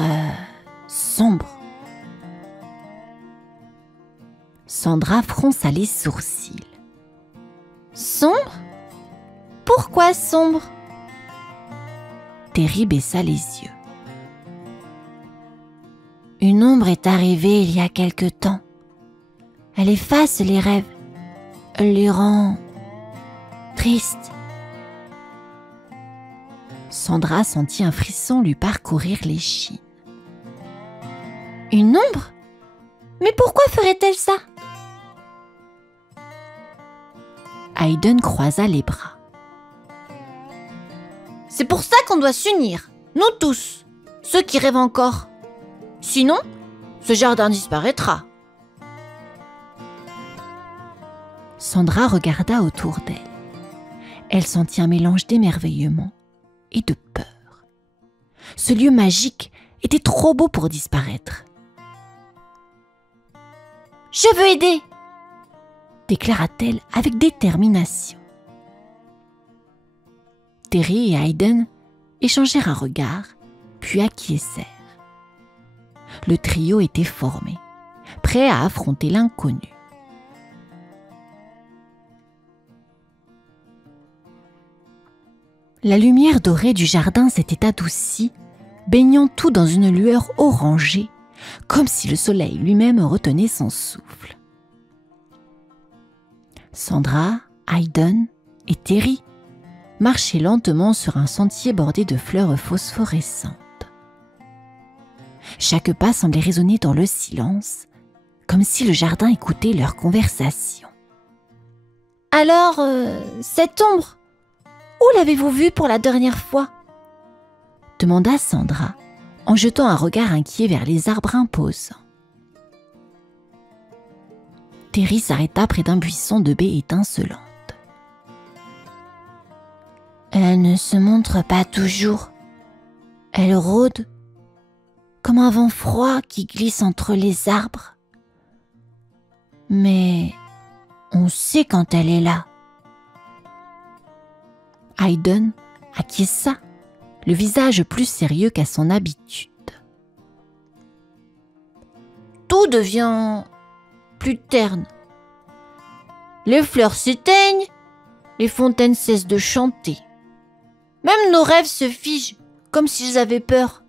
sombres. » Sandra fronça les sourcils. « Sombre ? Pourquoi sombre ?» Terry baissa les yeux. « Une ombre est arrivée il y a quelque temps. Elle efface les rêves. Elle les rend tristes. Sandra sentit un frisson lui parcourir l'échine. Une ombre? Mais pourquoi ferait-elle ça? Hayden croisa les bras. C'est pour ça qu'on doit s'unir, nous tous, ceux qui rêvent encore. Sinon, ce jardin disparaîtra. Sandra regarda autour d'elle. Elle sentit un mélange d'émerveillement et de peur. Ce lieu magique était trop beau pour disparaître. « Je veux aider !» déclara-t-elle avec détermination. Terry et Hayden échangèrent un regard, puis acquiescèrent. Le trio était formé, prêt à affronter l'inconnu. La lumière dorée du jardin s'était adoucie, baignant tout dans une lueur orangée, comme si le soleil lui-même retenait son souffle. Sandra, Hayden et Terry marchaient lentement sur un sentier bordé de fleurs phosphorescentes. Chaque pas semblait résonner dans le silence, comme si le jardin écoutait leur conversation. « Alors, cette ombre, où l'avez-vous vue pour la dernière fois ?» demanda Sandra, en jetant un regard inquiet vers les arbres imposants. Terry s'arrêta près d'un buisson de baies étincelantes. « Elle ne se montre pas toujours. Elle rôde comme un vent froid qui glisse entre les arbres. Mais on sait quand elle est là. » Hayden acquiesça, le visage plus sérieux qu'à son habitude. Tout devient plus terne. Les fleurs s'éteignent, les fontaines cessent de chanter. Même nos rêves se figent, comme s'ils avaient peur.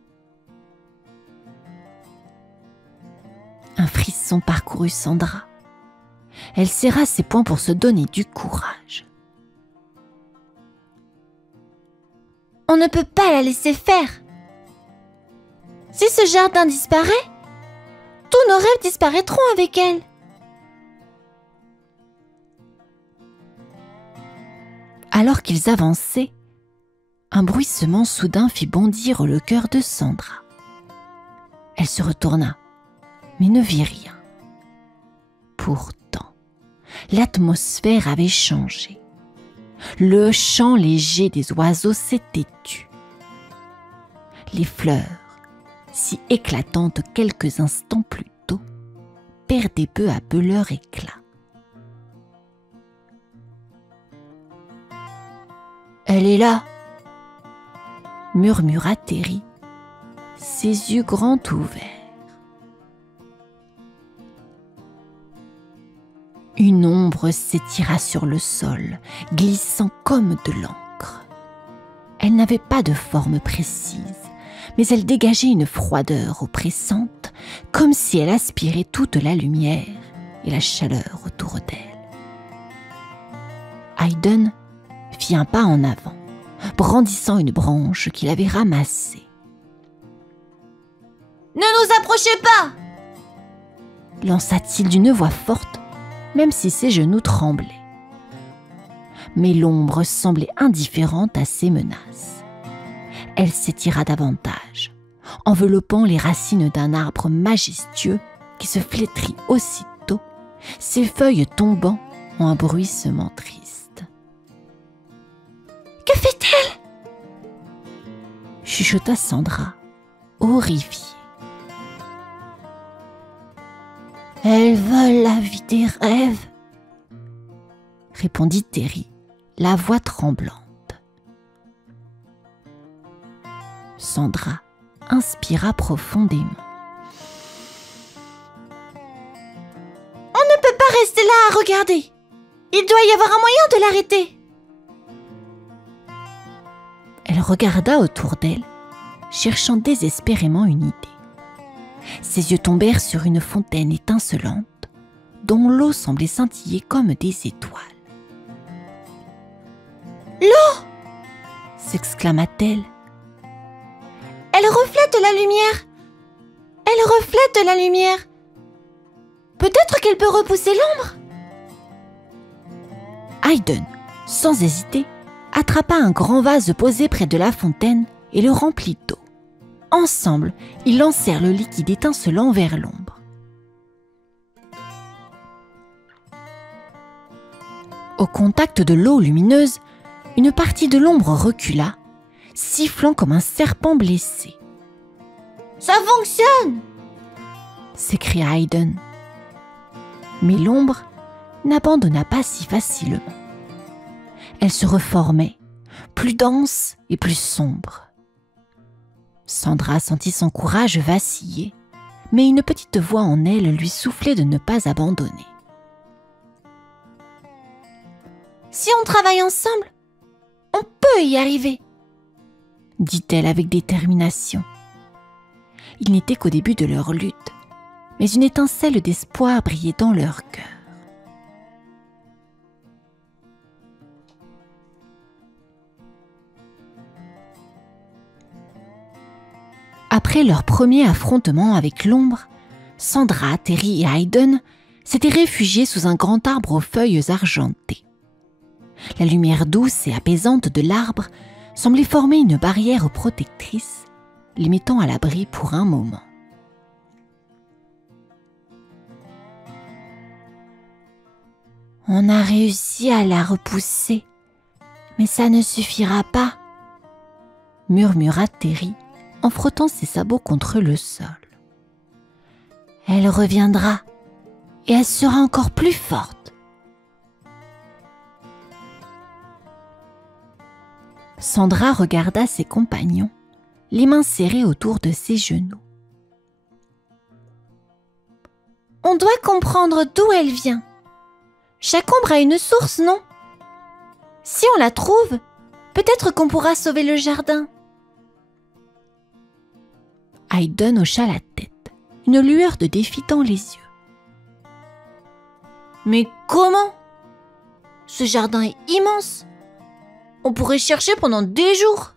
Un frisson parcourut Sandra. Elle serra ses poings pour se donner du courage. On ne peut pas la laisser faire. Si ce jardin disparaît, tous nos rêves disparaîtront avec elle. Alors qu'ils avançaient, un bruissement soudain fit bondir le cœur de Sandra. Elle se retourna, mais ne vit rien. Pourtant, l'atmosphère avait changé. Le chant léger des oiseaux s'était tu. Les fleurs, si éclatantes quelques instants plus tôt, perdaient peu à peu leur éclat. « Elle est là !» murmura Terry, ses yeux grands ouverts. Une ombre s'étira sur le sol, glissant comme de l'encre. Elle n'avait pas de forme précise, mais elle dégageait une froideur oppressante, comme si elle aspirait toute la lumière et la chaleur autour d'elle. Hayden fit un pas en avant, brandissant une branche qu'il avait ramassée. « Ne nous approchez pas !» lança-t-il d'une voix forte, même si ses genoux tremblaient. Mais l'ombre semblait indifférente à ses menaces. Elle s'étira davantage, enveloppant les racines d'un arbre majestueux qui se flétrit aussitôt, ses feuilles tombant en un bruissement triste. « Que fait-elle » chuchota Sandra, horrifiée. « Elle vole la vie des rêves » répondit Terry, la voix tremblante. Sandra inspira profondément. « On ne peut pas rester là à regarder. Il doit y avoir un moyen de l'arrêter. » Elle regarda autour d'elle, cherchant désespérément une idée. Ses yeux tombèrent sur une fontaine étincelante, dont l'eau semblait scintiller comme des étoiles. « L'eau !» s'exclama-t-elle. « Elle reflète la lumière! Elle reflète la lumière! Peut-être qu'elle peut repousser l'ombre !» Haydn, sans hésiter, attrapa un grand vase posé près de la fontaine et le remplit d'eau. Ensemble, ils lancèrent le liquide étincelant vers l'ombre. Au contact de l'eau lumineuse, une partie de l'ombre recula, sifflant comme un serpent blessé. « Ça fonctionne !» s'écria Haydn. Mais l'ombre n'abandonna pas si facilement. Elle se reformait, plus dense et plus sombre. Sandra sentit son courage vaciller, mais une petite voix en elle lui soufflait de ne pas abandonner. « Si on travaille ensemble, on peut y arriver !» dit-elle avec détermination. Il n'était qu'au début de leur lutte, mais une étincelle d'espoir brillait dans leur cœur. Après leur premier affrontement avec l'ombre, Sandra, Terry et Haydn s'étaient réfugiés sous un grand arbre aux feuilles argentées. La lumière douce et apaisante de l'arbre semblait former une barrière protectrice, les mettant à l'abri pour un moment. « On a réussi à la repousser, mais ça ne suffira pas, » murmura Terry en frottant ses sabots contre le sol. « Elle reviendra et elle sera encore plus forte. » Sandra regarda ses compagnons, les mains serrées autour de ses genoux. « On doit comprendre d'où elle vient. Chaque ombre a une source, non? Si on la trouve, peut-être qu'on pourra sauver le jardin. » Haydn hocha la tête, une lueur de défi dans les yeux. « Mais comment? Ce jardin est immense. On pourrait chercher pendant des jours. »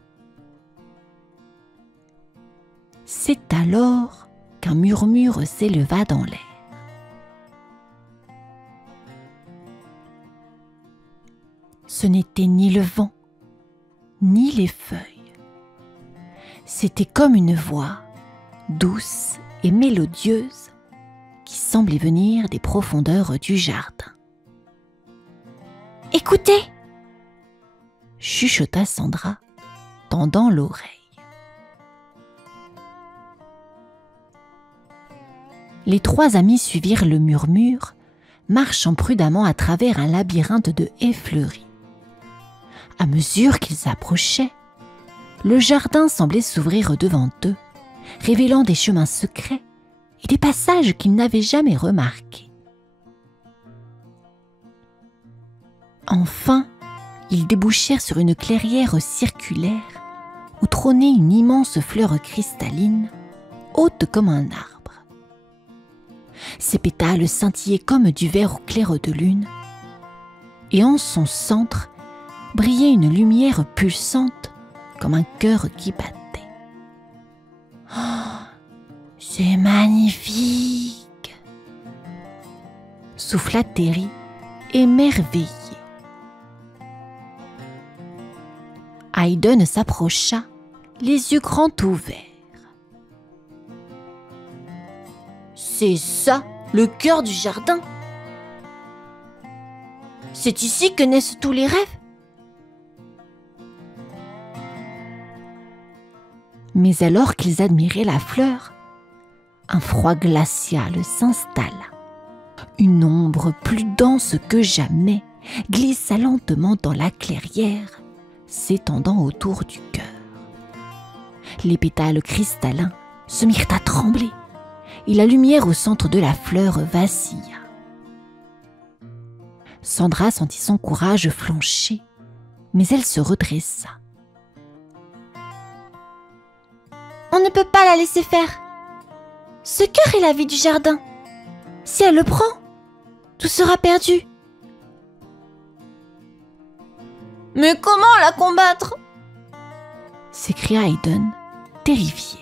C'est alors qu'un murmure s'éleva dans l'air. Ce n'était ni le vent, ni les feuilles. C'était comme une voix, douce et mélodieuse, qui semblait venir des profondeurs du jardin. « Écoutez !» chuchota Sandra, tendant l'oreille. Les trois amis suivirent le murmure, marchant prudemment à travers un labyrinthe de haies fleuries. À mesure qu'ils approchaient, le jardin semblait s'ouvrir devant eux, révélant des chemins secrets et des passages qu'ils n'avaient jamais remarqués. Enfin, ils débouchèrent sur une clairière circulaire où trônait une immense fleur cristalline, haute comme un arbre. Ses pétales scintillaient comme du verre au clair de lune, et en son centre brillait une lumière pulsante comme un cœur qui battait. « Oh, c'est magnifique !» souffla Terry, émerveillé. Haydn s'approcha, les yeux grands ouverts. « C'est ça, le cœur du jardin. C'est ici que naissent tous les rêves. » Mais alors qu'ils admiraient la fleur, un froid glacial s'installa. Une ombre plus dense que jamais glissa lentement dans la clairière, s'étendant autour du cœur. Les pétales cristallins se mirent à trembler et la lumière au centre de la fleur vacilla. Sandra sentit son courage flancher, mais elle se redressa. On ne peut pas la laisser faire. Ce cœur est la vie du jardin. Si elle le prend, tout sera perdu. Mais comment la combattre? S'écria Hayden, terrifié.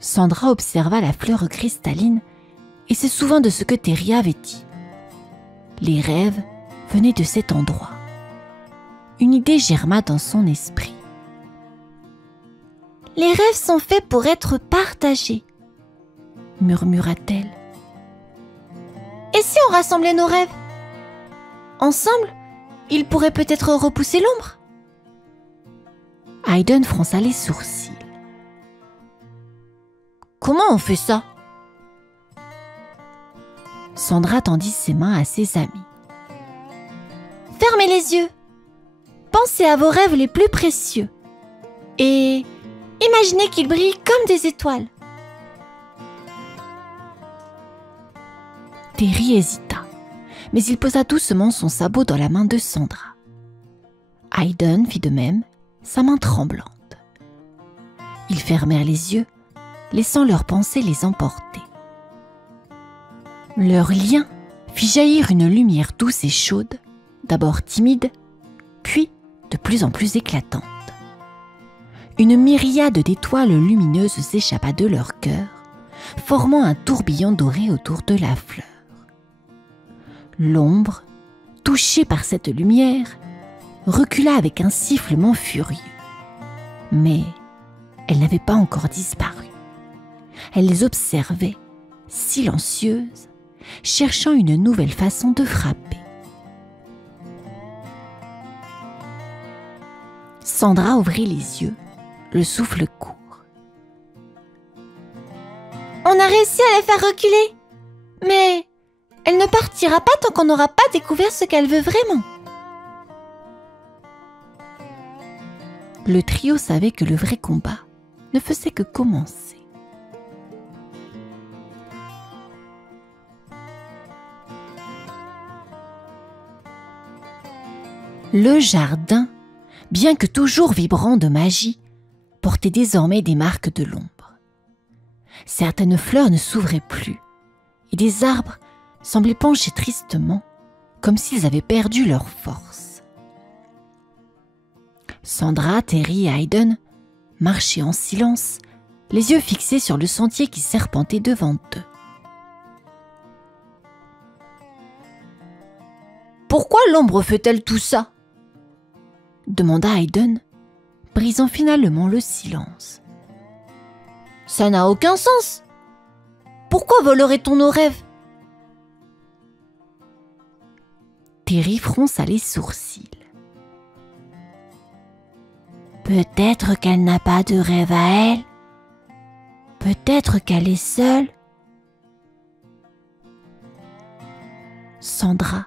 Sandra observa la fleur cristalline et se souvint de ce que Terry avait dit. Les rêves venaient de cet endroit. Une idée germa dans son esprit. « Les rêves sont faits pour être partagés, » murmura-t-elle. « Et si on rassemblait nos rêves? Ensemble, ils pourraient peut-être repousser l'ombre. » Hayden fronça les sourcils. « Comment on fait ça? » Sandra tendit ses mains à ses amis. « Fermez les yeux. Pensez à vos rêves les plus précieux. Et imaginez qu'ils brillent comme des étoiles. » Terry hésita, mais il posa doucement son sabot dans la main de Sandra. Hayden fit de même, sa main tremblante. Ils fermèrent les yeux, laissant leurs pensées les emporter. Leur lien fit jaillir une lumière douce et chaude, d'abord timide, puis de plus en plus éclatante. Une myriade d'étoiles lumineuses s'échappa de leur cœur, formant un tourbillon doré autour de la fleur. L'ombre, touchée par cette lumière, recula avec un sifflement furieux. Mais elle n'avait pas encore disparu. Elle les observait, silencieuse, cherchant une nouvelle façon de frapper. Sandra ouvrit les yeux, le souffle court. « On a réussi à la faire reculer, mais elle ne partira pas tant qu'on n'aura pas découvert ce qu'elle veut vraiment. » Le trio savait que le vrai combat ne faisait que commencer. Le jardin, bien que toujours vibrant de magie, portait désormais des marques de l'ombre. Certaines fleurs ne s'ouvraient plus, et des arbres semblaient pencher tristement, comme s'ils avaient perdu leur force. Sandra, Terry et Hayden marchaient en silence, les yeux fixés sur le sentier qui serpentait devant eux. « Pourquoi l'ombre fait-elle tout ça ?» demanda Hayden, brisant finalement le silence. « Ça n'a aucun sens. Pourquoi volerait-on nos rêves ?» Terry fronça les sourcils. « Peut-être qu'elle n'a pas de rêve à elle. Peut-être qu'elle est seule. » Sandra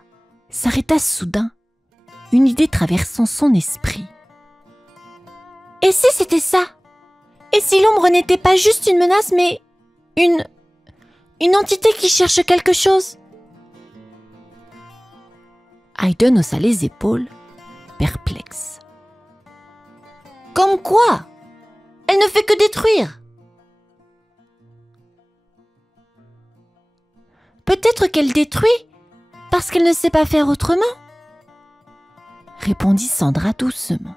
s'arrêta soudain, une idée traversant son esprit. « Et si c'était ça? Et si l'ombre n'était pas juste une menace, mais une entité qui cherche quelque chose ?» Hayden haussa les épaules, perplexe. « Comme quoi? Elle ne fait que détruire. » « Peut-être qu'elle détruit parce qu'elle ne sait pas faire autrement, » répondit Sandra doucement.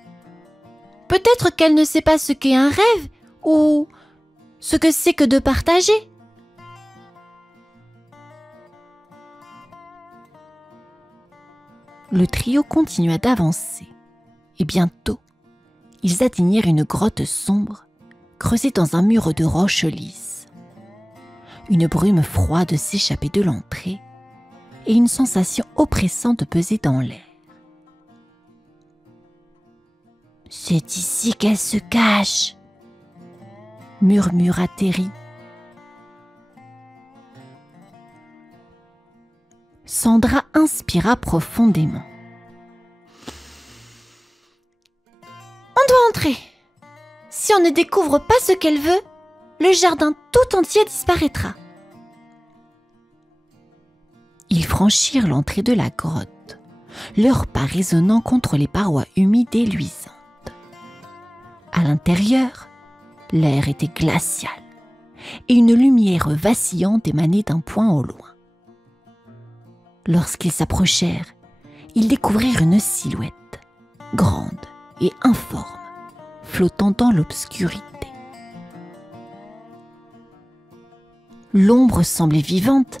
« Peut-être qu'elle ne sait pas ce qu'est un rêve ou ce que c'est que de partager. » Le trio continua d'avancer et bientôt, ils atteignirent une grotte sombre creusée dans un mur de roches lisses. Une brume froide s'échappait de l'entrée et une sensation oppressante pesait dans l'air. « C'est ici qu'elle se cache !» murmura Terry. Sandra inspira profondément. « On doit entrer. Si on ne découvre pas ce qu'elle veut, le jardin tout entier disparaîtra. » Ils franchirent l'entrée de la grotte, leurs pas résonnant contre les parois humides et luisantes. À l'intérieur, l'air était glacial et une lumière vacillante émanait d'un point au loin. Lorsqu'ils s'approchèrent, ils découvrirent une silhouette, grande et informe, flottant dans l'obscurité. L'ombre semblait vivante,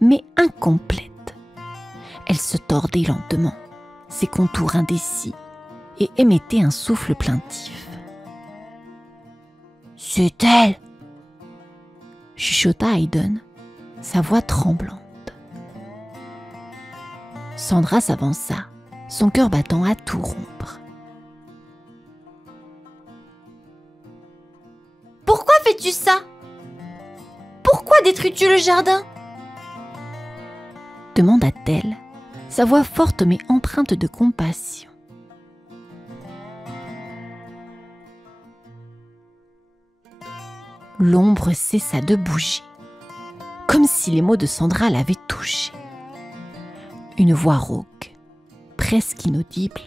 mais incomplète. Elle se tordait lentement, ses contours indécis, et émettait un souffle plaintif. « C'est elle !» chuchota Hayden, sa voix tremblante. Sandra s'avança, son cœur battant à tout rompre. « Pourquoi fais-tu ça ? Pourquoi détruis-tu le jardin ?» demanda-t-elle, sa voix forte mais empreinte de compassion. L'ombre cessa de bouger, comme si les mots de Sandra l'avaient touchée. Une voix rauque, presque inaudible,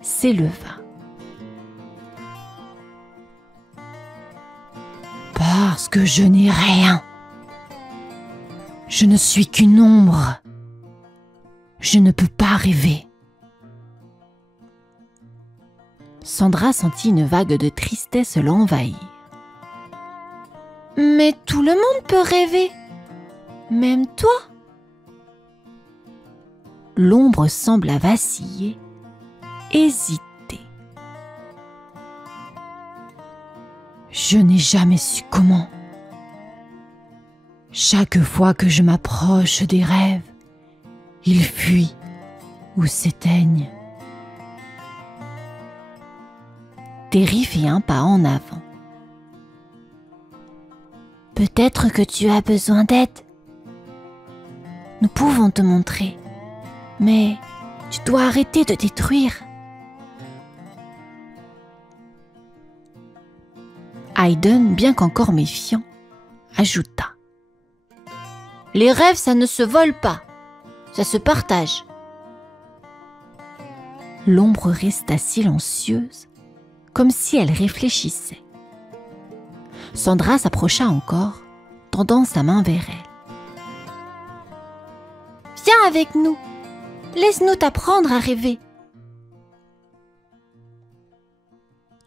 s'éleva. « Parce que je n'ai rien. Je ne suis qu'une ombre. Je ne peux pas rêver. » Sandra sentit une vague de tristesse l'envahir. « Mais tout le monde peut rêver, même toi. » L'ombre sembla vaciller, hésiter. « Je n'ai jamais su comment. Chaque fois que je m'approche des rêves, ils fuient ou s'éteignent. » Terry fit un pas en avant. « Peut-être que tu as besoin d'aide. Nous pouvons te montrer, mais tu dois arrêter de détruire. » Hayden, bien qu'encore méfiant, ajouta. « Les rêves, ça ne se vole pas, ça se partage. » L'ombre resta silencieuse, comme si elle réfléchissait. Sandra s'approcha encore, tendant sa main vers elle. « Viens avec nous, laisse-nous t'apprendre à rêver. »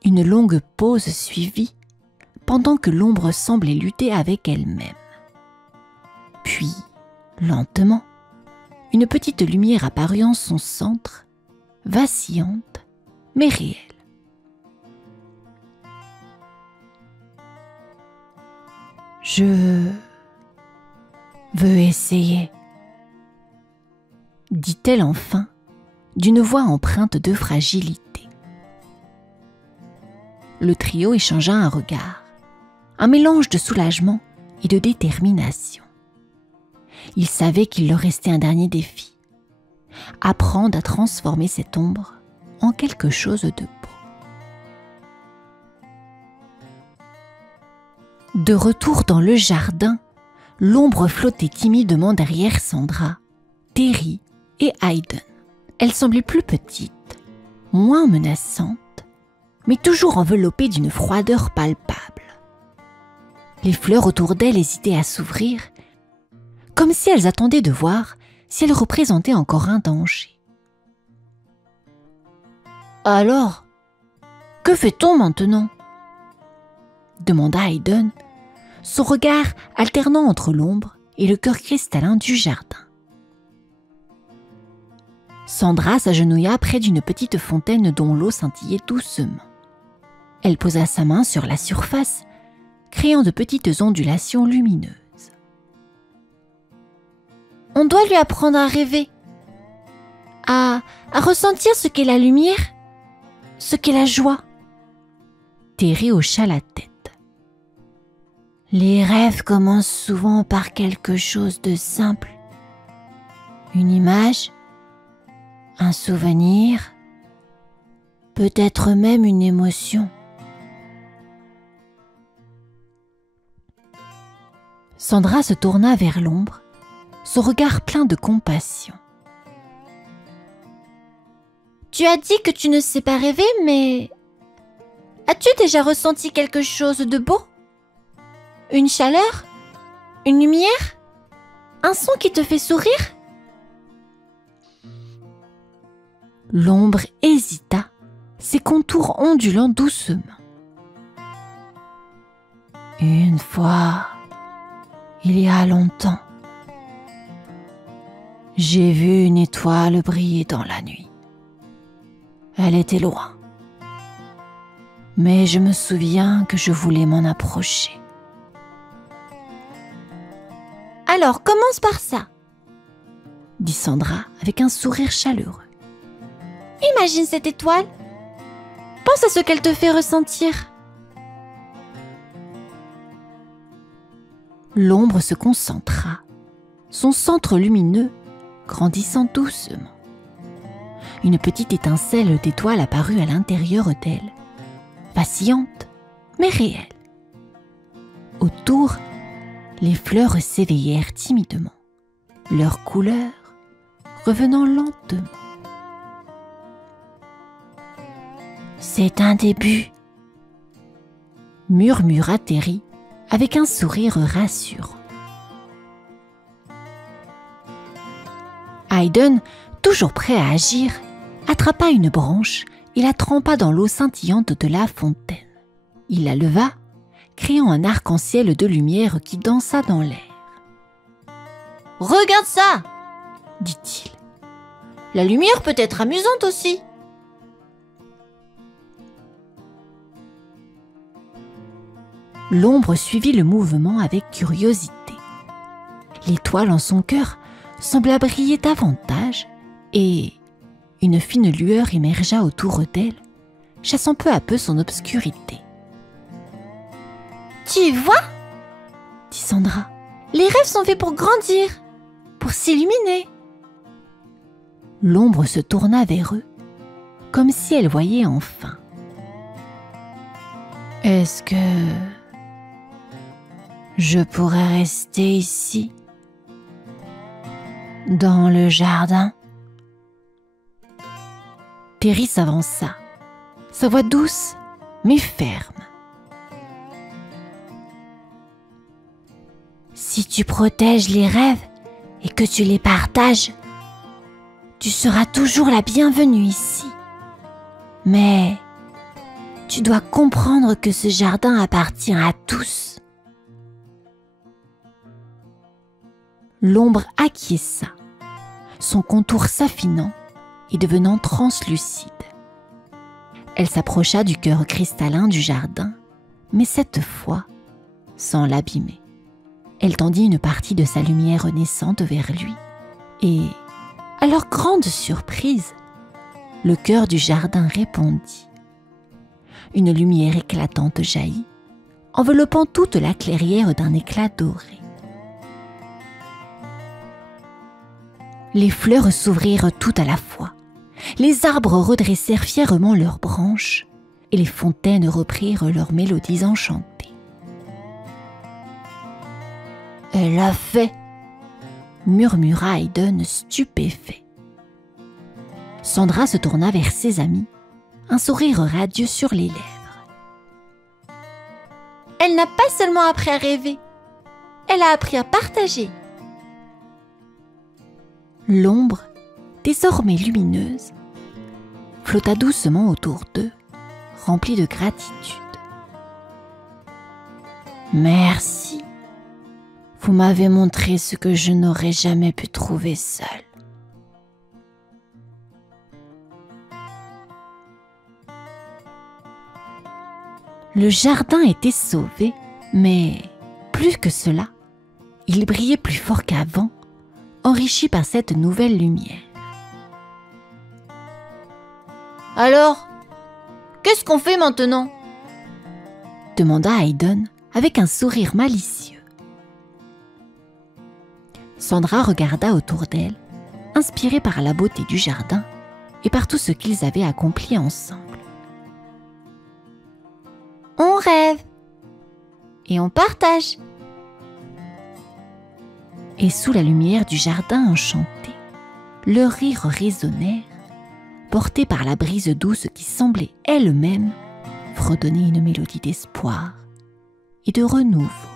Une longue pause suivit, pendant que l'ombre semblait lutter avec elle-même. Puis, lentement, une petite lumière apparut en son centre, vacillante, mais réelle. « Je veux essayer, » dit-elle enfin, d'une voix empreinte de fragilité. Le trio échangea un regard, un mélange de soulagement et de détermination. Ils savaient qu'il leur restait un dernier défi, apprendre à transformer cette ombre en quelque chose de beau. De retour dans le jardin, l'ombre flottait timidement derrière Sandra, Terry et Hayden. Elle semblait plus petite, moins menaçante, mais toujours enveloppée d'une froideur palpable. Les fleurs autour d'elle hésitaient à s'ouvrir, comme si elles attendaient de voir si elles représentaient encore un danger. « Alors, que fait-on maintenant ?» demanda Hayden, son regard alternant entre l'ombre et le cœur cristallin du jardin. Sandra s'agenouilla près d'une petite fontaine dont l'eau scintillait doucement. Elle posa sa main sur la surface, créant de petites ondulations lumineuses. « On doit lui apprendre à rêver, à ressentir ce qu'est la lumière, ce qu'est la joie. » Terry hocha la tête. Les rêves commencent souvent par quelque chose de simple. Une image, un souvenir, peut-être même une émotion. Sandra se tourna vers l'ombre, son regard plein de compassion. « Tu as dit que tu ne sais pas rêver, mais as-tu déjà ressenti quelque chose de beau ? Une chaleur? Une lumière? Un son qui te fait sourire? L'ombre hésita, ses contours ondulant doucement. Une fois, il y a longtemps, j'ai vu une étoile briller dans la nuit. Elle était loin, mais je me souviens que je voulais m'en approcher. Alors, commence par ça, dit Sandra avec un sourire chaleureux. Imagine cette étoile. Pense à ce qu'elle te fait ressentir. L'ombre se concentra, son centre lumineux grandissant doucement. Une petite étincelle d'étoile apparut à l'intérieur d'elle, vacillante mais réelle. Autour, les fleurs s'éveillèrent timidement, leur couleur revenant lentement. C'est un début, murmura Terry avec un sourire rassurant. Hayden, toujours prêt à agir, attrapa une branche et la trempa dans l'eau scintillante de la fontaine. Il la leva, créant un arc-en-ciel de lumière qui dansa dans l'air. « Regarde ça !» dit-il. « La lumière peut être amusante aussi. » L'ombre suivit le mouvement avec curiosité. L'étoile en son cœur sembla briller davantage et une fine lueur émergea autour d'elle, chassant peu à peu son obscurité. « Tu vois ?» dit Sandra. « Les rêves sont faits pour grandir, pour s'illuminer. » L'ombre se tourna vers eux, comme si elle voyait enfin. « Est-ce que je pourrais rester ici, dans le jardin ?» Terry s'avança, sa voix douce mais ferme. « Si tu protèges les rêves et que tu les partages, tu seras toujours la bienvenue ici. Mais tu dois comprendre que ce jardin appartient à tous. » L'ombre acquiesça, son contour s'affinant et devenant translucide. Elle s'approcha du cœur cristallin du jardin, mais cette fois, sans l'abîmer. Elle tendit une partie de sa lumière naissante vers lui, et, à leur grande surprise, le cœur du jardin répondit. Une lumière éclatante jaillit, enveloppant toute la clairière d'un éclat doré. Les fleurs s'ouvrirent toutes à la fois, les arbres redressèrent fièrement leurs branches et les fontaines reprirent leurs mélodies enchantées. « Elle l'a fait !» murmura Hayden stupéfait. Sandra se tourna vers ses amis, un sourire radieux sur les lèvres. « Elle n'a pas seulement appris à rêver, elle a appris à partager. » L'ombre, désormais lumineuse, flotta doucement autour d'eux, remplie de gratitude. « Merci, vous m'avez montré ce que je n'aurais jamais pu trouver seule. » Le jardin était sauvé, mais plus que cela, il brillait plus fort qu'avant, enrichi par cette nouvelle lumière. « Alors, qu'est-ce qu'on fait maintenant ?» demanda Hayden avec un sourire malicieux. Sandra regarda autour d'elle, inspirée par la beauté du jardin et par tout ce qu'ils avaient accompli ensemble. « On rêve et on partage. » Et sous la lumière du jardin enchanté, leurs rires résonnèrent, portés par la brise douce qui semblait elle-même fredonner une mélodie d'espoir et de renouveau.